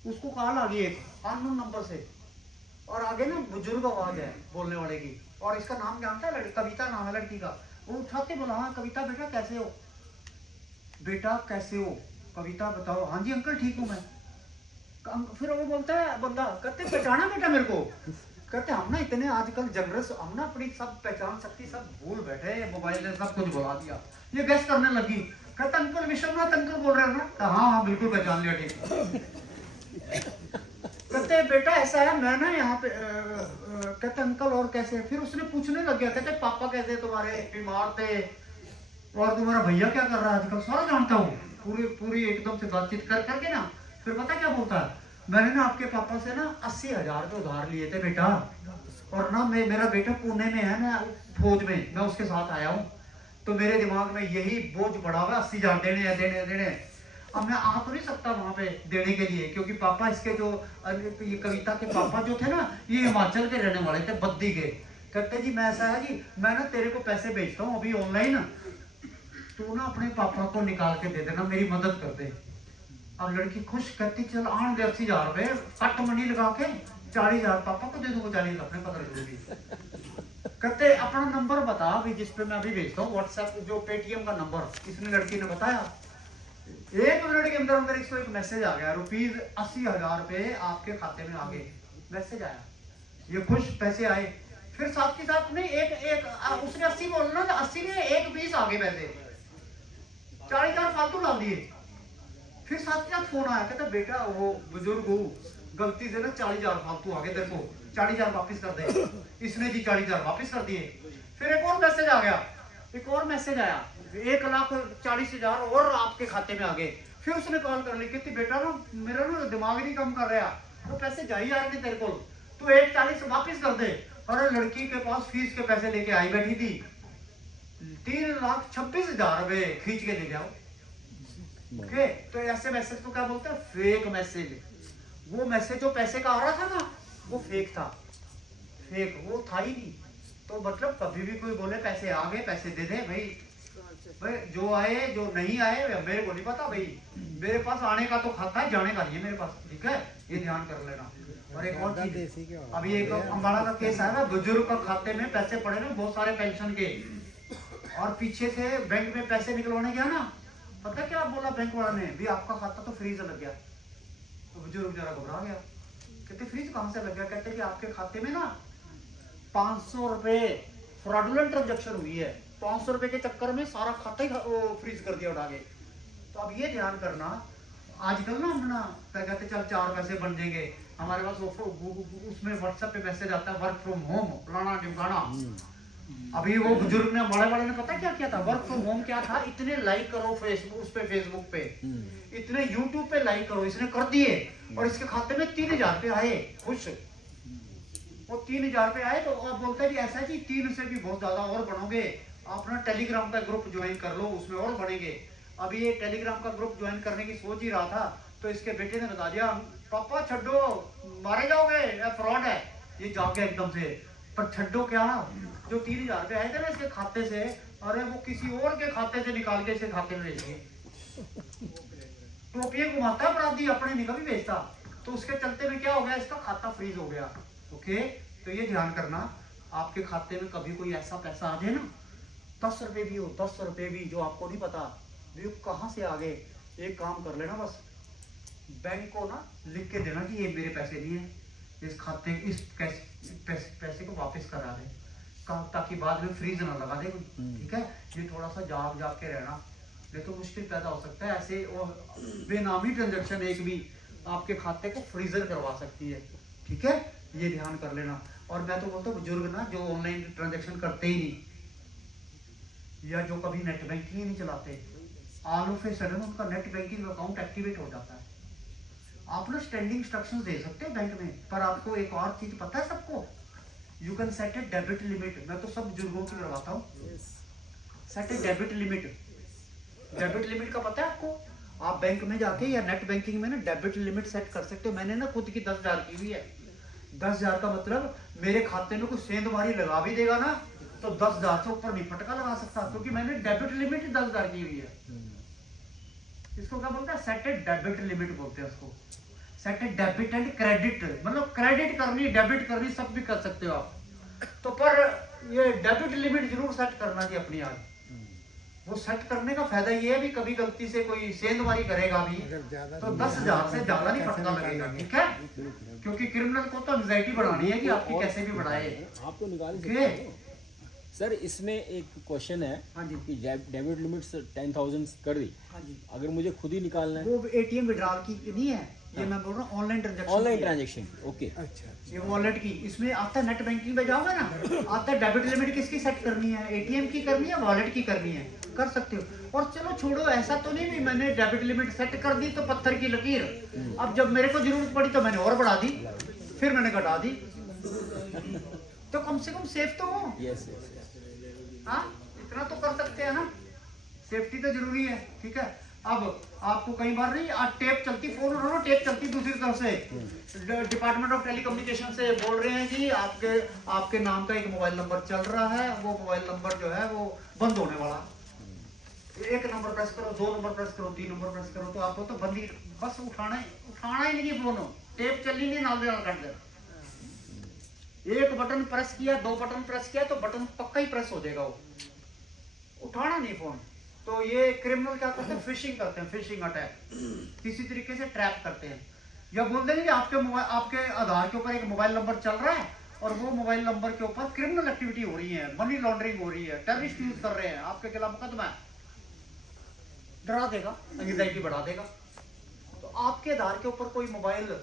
उसको कॉल आ गई एक अननोन नंबर से, और आगे ना बुजुर्ग आवाज है बोलने वाले की, और इसका नाम जानता है, कविता नाम है लड़की का। वो उठाते बोला, हाँ कविता बेटा कैसे हो, बेटा कैसे हो, कविता बताओ। हाँ जी अंकल ठीक हूँ मैं। फिर वो बोलता है बंदा, कहते पहचाना बेटा मेरे को। कहते हम ना इतने आजकल जनरस, हम ना अपनी सब पहचान शक्ति सब भूल बैठे, मोबाइल ने सब कुछ बुला दिया। ये गैस करने लगी। कहता अंकल विश्वनाथ अंकल बोल रहे हो ना। हाँ हाँ बिल्कुल पहचान लिया, ठीक। कहते बेटा ऐसा है, मैं ना यहाँ पे कहते अंकल और कैसे। फिर उसने पूछने लग गया, कहते पापा कैसे तुम्हारे, बीमार थे, और तुम्हारा भैया क्या कर रहा है आजकल, सारा जानता हूँ। पूरी एकदम से बातचीत कर करके ना, फिर पता क्या बोलता है, मैंने ना आपके पापा से ना 80,000 रुपये उधार लिए थे बेटा, और ना मेरा बेटा पुणे में है ना फौज में, मैं उसके साथ आया हूँ, तो मेरे दिमाग में यही बोझ पड़ा हुआ 80,000 देने। अब मैं आ तो नहीं सकता वहां पे देने के लिए, क्योंकि पापा इसके जो ये कविता के पापा जो थे ना, ये हिमाचल के रहने वाले थे, बद्दी के। कहते जी मैं ऐसा है जी, मैं ना तेरे को पैसे भेजता हूँ अभी ऑनलाइन, तू ना अपने पापा को निकाल के दे देना, मेरी मदद कर दे। अब लड़की खुश, कहती चल आन दे 80,000 रुपए, कट मनी लगा के 40,000 पापा को दे दूंगा, 40 अपने पकड़ लूंगी। कहते अपना नंबर बता अभी जिस पे मैं अभी भेजता हूँ, व्हाट्सएप जो पेटीएम का नंबर। इसने लड़की ने बताया। 1 मिनट के अंदर इसको एक मैसेज आ गया, रुपीज 80,000 रुपए आपके खाते में आ गए। मैसेज आया, ये खुश, पैसे आए। फिर साथ के साथ में उसने 80 बोलना था, 80 में 1 20 आ गए पैसे, 40,000 फालतू डाल दिए। फिर साथ के साथ फोन आया, कहता बेटा वो बुजुर्ग हो, गलती से ना 40,000 फालतू आ गए तेरे को, 40,000 वापिस कर दे। इसने जी 40,000 वापिस कर दिए। फिर एक और मैसेज आ गया, 1,40,000 और आपके खाते में आ गए। फिर उसने कॉल कर ली, कहती बेटा ना मेरा ना दिमाग नहीं काम कर रहा, तो पैसे जा ही आ रहे थे तेरे को, तू 1,40,000 वापिस कर दे। और लड़की के पास फीस के पैसे लेके आई बैठी थी, 3,26,000 रुपए खींच के ले जाओ। ओके, तो ऐसे मैसेज को क्या बोलते हैं, फेक मैसेज। वो मैसेज जो पैसे का आ रहा था ना, वो फेक था, फेक, वो था ही नहीं। तो मतलब कभी भी कोई बोले पैसे आ गए पैसे दे दे, भाई जो आए जो नहीं आए मेरे को नहीं पता, भाई मेरे पास आने का तो खाता है, जाने का नहीं है मेरे पास। ठीक है, ये ध्यान कर लेना। और एक और चीज, अभी एक अम्बाला का केस आया ना, बुजुर्ग का खाते में पैसे पड़े ना बहुत सारे पेंशन के, और पीछे से बैंक में पैसे निकलवाने गया ना, पता क्या बोला बैंक वाला ने, भी आपका खाता तो फ्रीज लग गया। तो बुजुर्ग जरा घबरा गया, कहते फ्रीज कहाँ से लग गया। कहते कि आपके खाते में ना 500 रुपए फ्रॉडुलेंट ट्रांजेक्शन हुई है, 500 रुपए के चक्कर में सारा खाता ही फ्रीज कर दिया उठा के। तो अब ये ध्यान करना, आजकल ना हम ना क्या कहते चल 4 पैसे बन जाएंगे, हमारे पास उसमें व्हाट्सएप पे मैसेज आता है वर्क फ्रॉम होम फलाना ढिमकाना। अभी वो बुजुर्ग ने बड़े बड़े ने पता क्या किया था, वर्क फ्रॉम होम क्या था, इतने लाइक करो फेसबुक उस पे, फेसबुक पे इतने यूट्यूब पे लाइक करो, इसने कर दिए, और इसके खाते में 3,000 रुपए आए। खुश, वो 3,000 रुपए आए। तो आप बोलते हैं ऐसा है कि 3 से भी बहुत ज्यादा और बढ़ोगे, आप ना टेलीग्राम का ग्रुप ज्वाइन कर लो, उसमें और बढ़ेंगे। अभी ये टेलीग्राम का ग्रुप ज्वाइन करने की सोच ही रहा था, तो इसके बेटे ने बता दिया पापा छड्डो मारे जाओगे, फ्रॉड है। ये जाग गया एकदम से, पर छड्डो क्या, जो 3,000 रुपए आए थे ना इसके खाते से, अरे वो किसी और के खाते से निकाल के इसके खाते में भेज दिए। टोपियां घुमाता अपराधी, अपने नहीं कभी भेजता। तो उसके चलते में क्या हो गया, इसका खाता फ्रीज हो गया। ओके, तो ये ध्यान करना, आपके खाते में कभी कोई ऐसा पैसा आ जाए ना, 10 रुपए भी हो, 10 रुपए भी जो आपको नहीं पता भी कहाँ से आ गए, एक काम कर लेना, बस बैंक को ना लिख के देना कि ये मेरे पैसे नहीं है, इस खाते इस पैसे को वापस करा दे, ताकि बाद में फ्रीज ना लगा दे। ठीक है, ये थोड़ा सा जाग के रहना, नहीं तो मुश्किल पैदा हो सकता है। ऐसे और बेनामी ट्रांजेक्शन एक भी आपके खाते को फ्रीजर करवा सकती है। ठीक है, ये ध्यान कर लेना। और मैं तो बोलता हूँ बुजुर्ग ना जो ऑनलाइन ट्रांजैक्शन करते ही नहीं, या जो कभी नेट बैंकिंग ही नहीं चलाते, ऑल ऑफ ए सडन उनका नेट बैंकिंग अकाउंट एक्टिवेट हो जाता है। आप ना स्टैंडिंग इंस्ट्रक्शंस दे सकते हो बैंक में, पर आपको एक और चीज पता है सबको, you can set A debit limit. मैं तो सब बुजुर्गों की करवाता हूँ, सेट ए डेबिट लिमिट। डेबिट लिमिट का पता है आपको? आप बैंक में जाके या नेट बैंकिंग में ना डेबिट लिमिट सेट कर सकते हो। मैंने ना खुद की 10,000 की हुई है। 10,000 का मतलब मेरे खाते में कोई सेंधमारी लगा भी देगा ना तो 10,000 से ऊपर नहीं फटका लगा सकता, क्योंकि मैंने डेबिट लिमिट 10,000 की हुई है। इसको क्या बोलते हैं? सेट ए डेबिट लिमिट बोलते हैं उसको। Set A debit and credit, मतलब क्रेडिट करनी डेबिट करनी सब भी कर सकते हो आप। तो पर ये डेबिट लिमिट जरूर सेट करना चाहिए अपनी आज। वो सेट करने का फायदा ये है भी कभी गलती से कोई सेंधमारी करेगा भी तो 10,000 से ज्यादा नहीं फटका लगेगा। ठीक है, क्योंकि क्रिमिनल को तो एंजाइटी बढ़ानी है कि आपकी कैसे भी बढ़ाए। आपको निकाल ओके? सर इसमें एक क्वेश्चन है हाँ जी। कि डेबिट लिमिट 10,000 कर दी, हाँ जी, अगर मुझे खुद ही निकालना है वो एटीएम विड्रॉल की नहीं है, ये मैं बोल रहा हूँ online transaction. Online transaction, okay. ये वॉलेट की, इसमें आता है नेट बैंकिंग में जाओगे ना, आता है डेबिट लिमिट किसकी सेट करनी है, एटीएम की करनी है, वॉलेट की करनी है, कर सकते हो। और चलो छोड़ो, ऐसा तो नहीं भी मैंने डेबिट लिमिट सेट कर दी तो पत्थर की लकीर, अब जब मेरे को जरूरत पड़ी तो मैंने और बढ़ा दी, फिर मैंने घटा दी, तो कम से कम सेफ तो हो। यस। हाँ, इतना तो कर सकते हैं ना, सेफ्टी तो जरूरी है। ठीक है, अब आपको कई बार नहीं आज टेप चलती, फोन उठाओ टेप चलती दूसरी तरफ से, डिपार्टमेंट ऑफ टेलीकम्युनिकेशन से बोल रहे हैं कि आपके नाम का एक मोबाइल नंबर चल रहा है, वो मोबाइल नंबर जो है वो बंद होने वाला। 1 नंबर प्रेस करो, 2 नंबर प्रेस करो, 3 नंबर प्रेस करो, तो आपको तो बंद ही, बस उठाना ही नहीं फोन, टेप चली नहीं, नाल दे कट दे। एक बटन प्रेस किया, 2 बटन प्रेस किया तो बटन पक्का ही प्रेस हो जाएगा, वो उठाना नहीं फोन। तो ये क्रिमिनल क्या करते हैं? फिशिंग करते हैं, फिशिंग अटैक, किसी तरीके से ट्रैप करते हैं, या बोल देंगे कि आपके आधार के ऊपर एक मोबाइल नंबर चल रहा है और वो मोबाइल नंबर के ऊपर क्रिमिनल एक्टिविटी हो रही है, मनी लॉन्ड्रिंग हो रही है, टेररिस्ट यूज कर रहे हैं, आपके खिलाफ मुकदमा है, डरा देगा, एंग्जाइटी बढ़ा देगा। तो आपके आधार के ऊपर कोई मोबाइल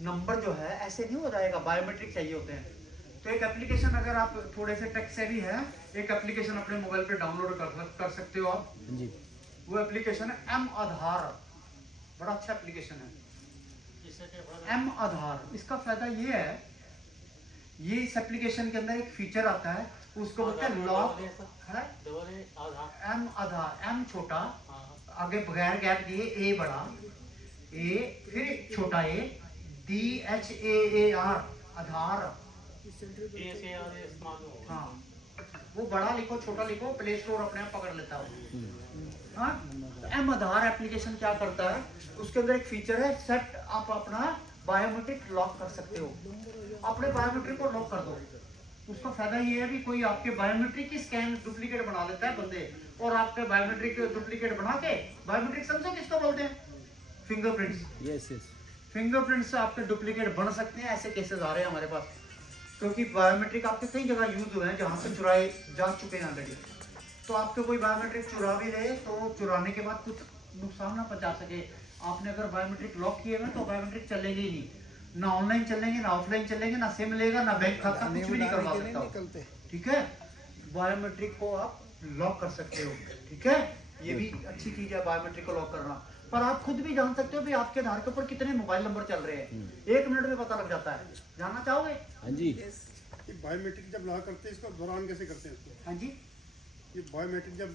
नंबर जो है ऐसे नहीं हो जाएगा, बायोमेट्रिक चाहिए होते हैं। तो एक एप्लीकेशन, अगर आप थोड़े से टेक सेवी है, एक एप्लीकेशन अपने मोबाइल पे डाउनलोड कर सकते हो आप जी। वो एप्लीकेशन है एम आधार, बड़ा अच्छा एप्लीकेशन है एम आधार। इसका फायदा ये है, ये इस एप्लीकेशन के अंदर एक फीचर आता है, उसको बोलते हैं लॉक है, एम आधार, एम छोटा, आगे बगैर गैप दिए ए बड़ा, ए फिर छोटा ए, DHAAR आधार। हाँ, वो बड़ा लिखो छोटा लिखो, प्ले स्टोर अपने आप पकड़ लेता है। हाँ, एम आधार एप्लीकेशन क्या करता है, उसके अंदर एक फीचर है, सेट आप अपना बायोमेट्रिक लॉक कर सकते हो, अपने बायोमेट्रिक को लॉक कर दो। उसका फायदा ये है कि कोई आपके बायोमेट्रिक की स्कैन डुप्लीकेट बना लेता है बंदे, और आपके बायोमेट्रिक डुप्लीकेट बना के, बायोमेट्रिक समझो किसको बोलते हैं? फिंगरप्रिंट्स। Yes yes. फिंगरप्रिंट्स आपके डुप्लीकेट बन सकते हैं, ऐसे केसेस आ रहे हैं हमारे पास, क्योंकि बायोमेट्रिक आपके कई जगह यूज हुए हैं जहाँ से चुराए जा चुके हैं ऑलरेडी। तो आपके कोई बायोमेट्रिक चुरा भी रहे तो चुराने के बाद कुछ नुकसान ना पहुंचा सके। आपने अगर बायोमेट्रिक लॉक किए हुए तो बायोमेट्रिक चलेंगे ही नहीं, ना ऑनलाइन चलेंगे, ना ऑफलाइन चलेंगे, ना सिम लेगा, ना बैंक खाता, कुछ भी नहीं करवा सकता। ठीक है, बायोमेट्रिक को आप लॉक कर सकते हो। ठीक है, ये भी अच्छी चीज है बायोमेट्रिक को लॉक करना। पर आप खुद भी जान सकते हो कि आपके आधार के ऊपर कितने मोबाइल नंबर चल रहे हैं, 1 मिनट में पता लग जाता है। जानना चाहोगे? हाँ जी। ये बायोमेट्रिक जब लॉक करते हैं इसका दौरान कैसे करते हैं इसको? हाँ जी, ये बायोमेट्रिक जब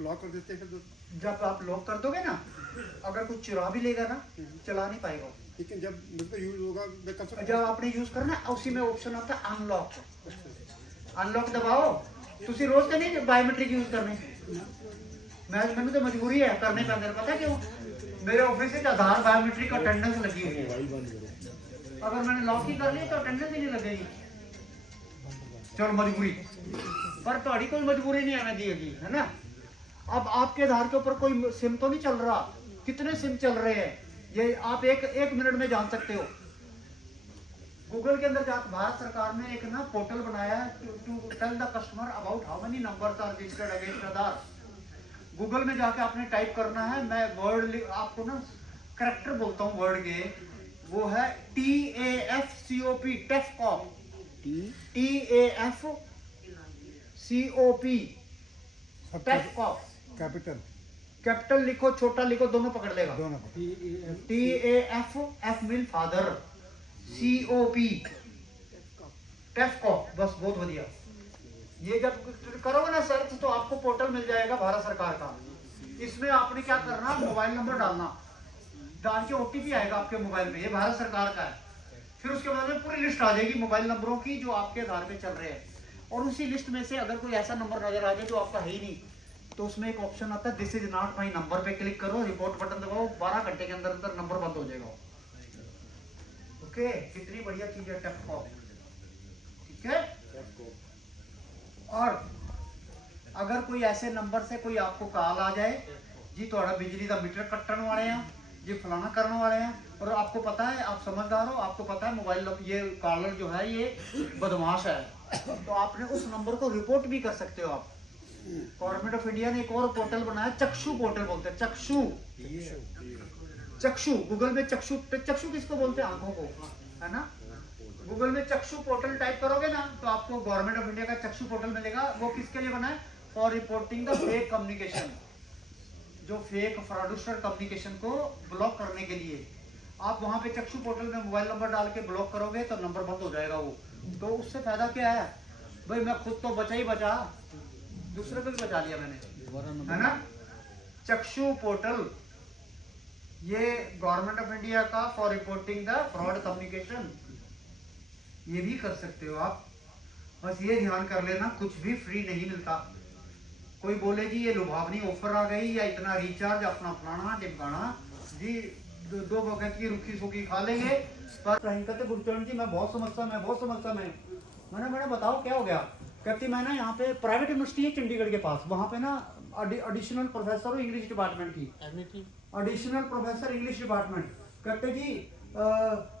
लॉक कर देते हैं फिर जब आप लॉक कर दोगे ना, अगर कुछ चुरा भी लेगा ना, चला नहीं पाएगा। लेकिन जब मुझको यूज होगा मैं कब से जब आपने यूज करना उसी में ऑप्शन आता है अनलॉक, अनलॉक दबाओ। तुसी रोज तो नहीं बायोमेट्रिक यूज करने, मैंने तो मजबूरी है करने पे अंदर। पता क्यों? मेरे ऑफिस से आधार बायोमेट्रिक अटेंडेंस लगी हुई है, अगर मैंने लॉक ही कर लिया तो अटेंडेंस ही नहीं लगेगी। चलो मजबूरी, पर तुम्हारी कोई मजबूरी नहीं आने दी, है ना। अब आपके आधार के ऊपर कोई सिम तो नहीं चल रहा, कितने सिम चल रहे हैं ये आप एक मिनट में जान सकते हो। गूगल के अंदर जाकर भारत सरकार ने एक ना पोर्टल बनाया है to tell the customer about how many numbers are registered against Aadhaar. Google में जाके आपने टाइप करना है, मैं वर्ड आपको ना करेक्टर बोलता हूँ वर्ड के, वो है TAFCOP, टेफकॉप, TAFCOP, टेफकॉप। कैपिटल कैपिटल लिखो, छोटा लिखो, दोनों पकड़ लेगा। दोनों TAF, F mean father, COP, टेफकॉप। बस बहुत बढ़िया। ये जब करोगे ना सर्च तो आपको पोर्टल मिल जाएगा भारत सरकार का। इसमें आपने क्या करना, मोबाइल नंबर डालना, डाल के OTP आएगा आपके मोबाइल में, ये भारत सरकार का है। फिर उसके बाद में पूरी लिस्ट आ जाएगी मोबाइल नंबरों की जो आपके आधार पे चल रहे हैं, और उसी लिस्ट में से अगर कोई ऐसा नंबर नजर आ जाए जो आपका है ही नहीं, तो उसमें एक ऑप्शन आता है this is not my number, पे क्लिक करो, रिपोर्ट बटन दबाओ, 12 घंटे के अंदर अंदर नंबर बंद हो जाएगा। ओके, कितनी बढ़िया चीज है टेफकॉप, ठीक है। और अगर कोई ऐसे नंबर से कोई आपको कॉल आ जाए, जी थोड़ा बिजली का मीटर कट्टन वाले हैं, जी फलाना करने वाले हैं, और आपको पता है, आप समझदार हो, आपको पता है मोबाइल ये कॉलर जो है ये बदमाश है, तो आपने उस नंबर को रिपोर्ट भी कर सकते हो आप। गवर्नमेंट ऑफ इंडिया ने एक और पोर्टल बनाया, चक्षु पोर्टल बोलते हैं, चक्षु। गूगल में चक्षु किसको बोलते हैं, आंखों को, है ना। गूगल में चक्षु पोर्टल टाइप करोगे ना तो आपको गवर्नमेंट ऑफ इंडिया का चक्षु पोर्टल मिलेगा। वो किसके लिए बना है, for reporting the fake communication, जो फेक फ्रॉडस्टर कम्युनिकेशन को ब्लॉक करने के लिए। आप वहां पे चक्षु पोर्टल में मोबाइल नंबर डाल के ब्लॉक करोगे तो नंबर बंद हो जाएगा वो। तो उससे फायदा क्या है भाई, मैं खुद तो बचा ही बचा, दूसरे को भी बचा लिया मैंने, है ना। चक्षु पोर्टल ये गवर्नमेंट ऑफ इंडिया का for reporting the fraud communication, ये भी कर सकते हो आप। बस ये ध्यान कर लेना, कुछ भी फ्री नहीं मिलता। कोई बोले जी ये लुभावनी ऑफर आ गई या इतना रिचार्ज, अपना फलाना टिमकाना जी, दो वक्त की रुखी सुखी खा लेंगे। पर कहते गुरचरण जी मैं बहुत समझता, मैंने बताओ क्या हो गया। कहती मैं ना यहाँ पे प्राइवेट यूनिवर्सिटी है चंडीगढ़ के पास, वहाँ पे ना एडिशनल प्रोफेसर हूँ इंग्लिश डिपार्टमेंट की, एडिशनल प्रोफेसर इंग्लिश डिपार्टमेंट। कहते जी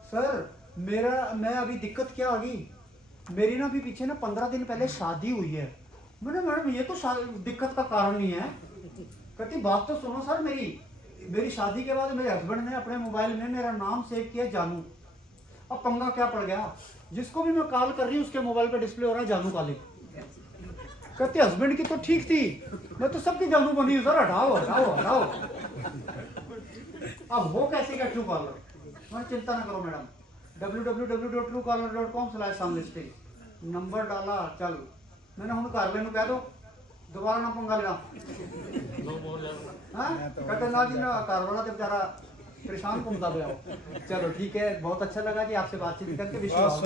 सर मैं अभी दिक्कत क्या आ गई, मेरी ना अभी पीछे ना 15 दिन पहले शादी हुई है। मैंने मैडम ये तो दिक्कत का कारण नहीं है। कहती बात तो सुनो सर, मेरी शादी के बाद मेरे हस्बैंड ने अपने मोबाइल में मेरा नाम सेव किया जानू। अब पंगा क्या पड़ गया, जिसको भी मैं कॉल कर रही हूँ उसके मोबाइल पे डिस्प्ले हो रहा है जानू काले। कहती हस्बैंड की तो ठीक थी, मैं तो सबकी जानू बनी हूँ सर, हटाओ। अब हो कैसे क्या ट्रू कॉलर, मैं चिंता ना करो मैडम, www.truecaller.com/samlisting नंबर डाला, चल मैंने हम कर लेने कह दो, दोबारा ना पंगा लेना। कहते ना जी ना कार वाला तो बेचारा परेशान घूमता पे। चलो ठीक है, बहुत अच्छा लगा जी आपसे बातचीत करके। विश्वास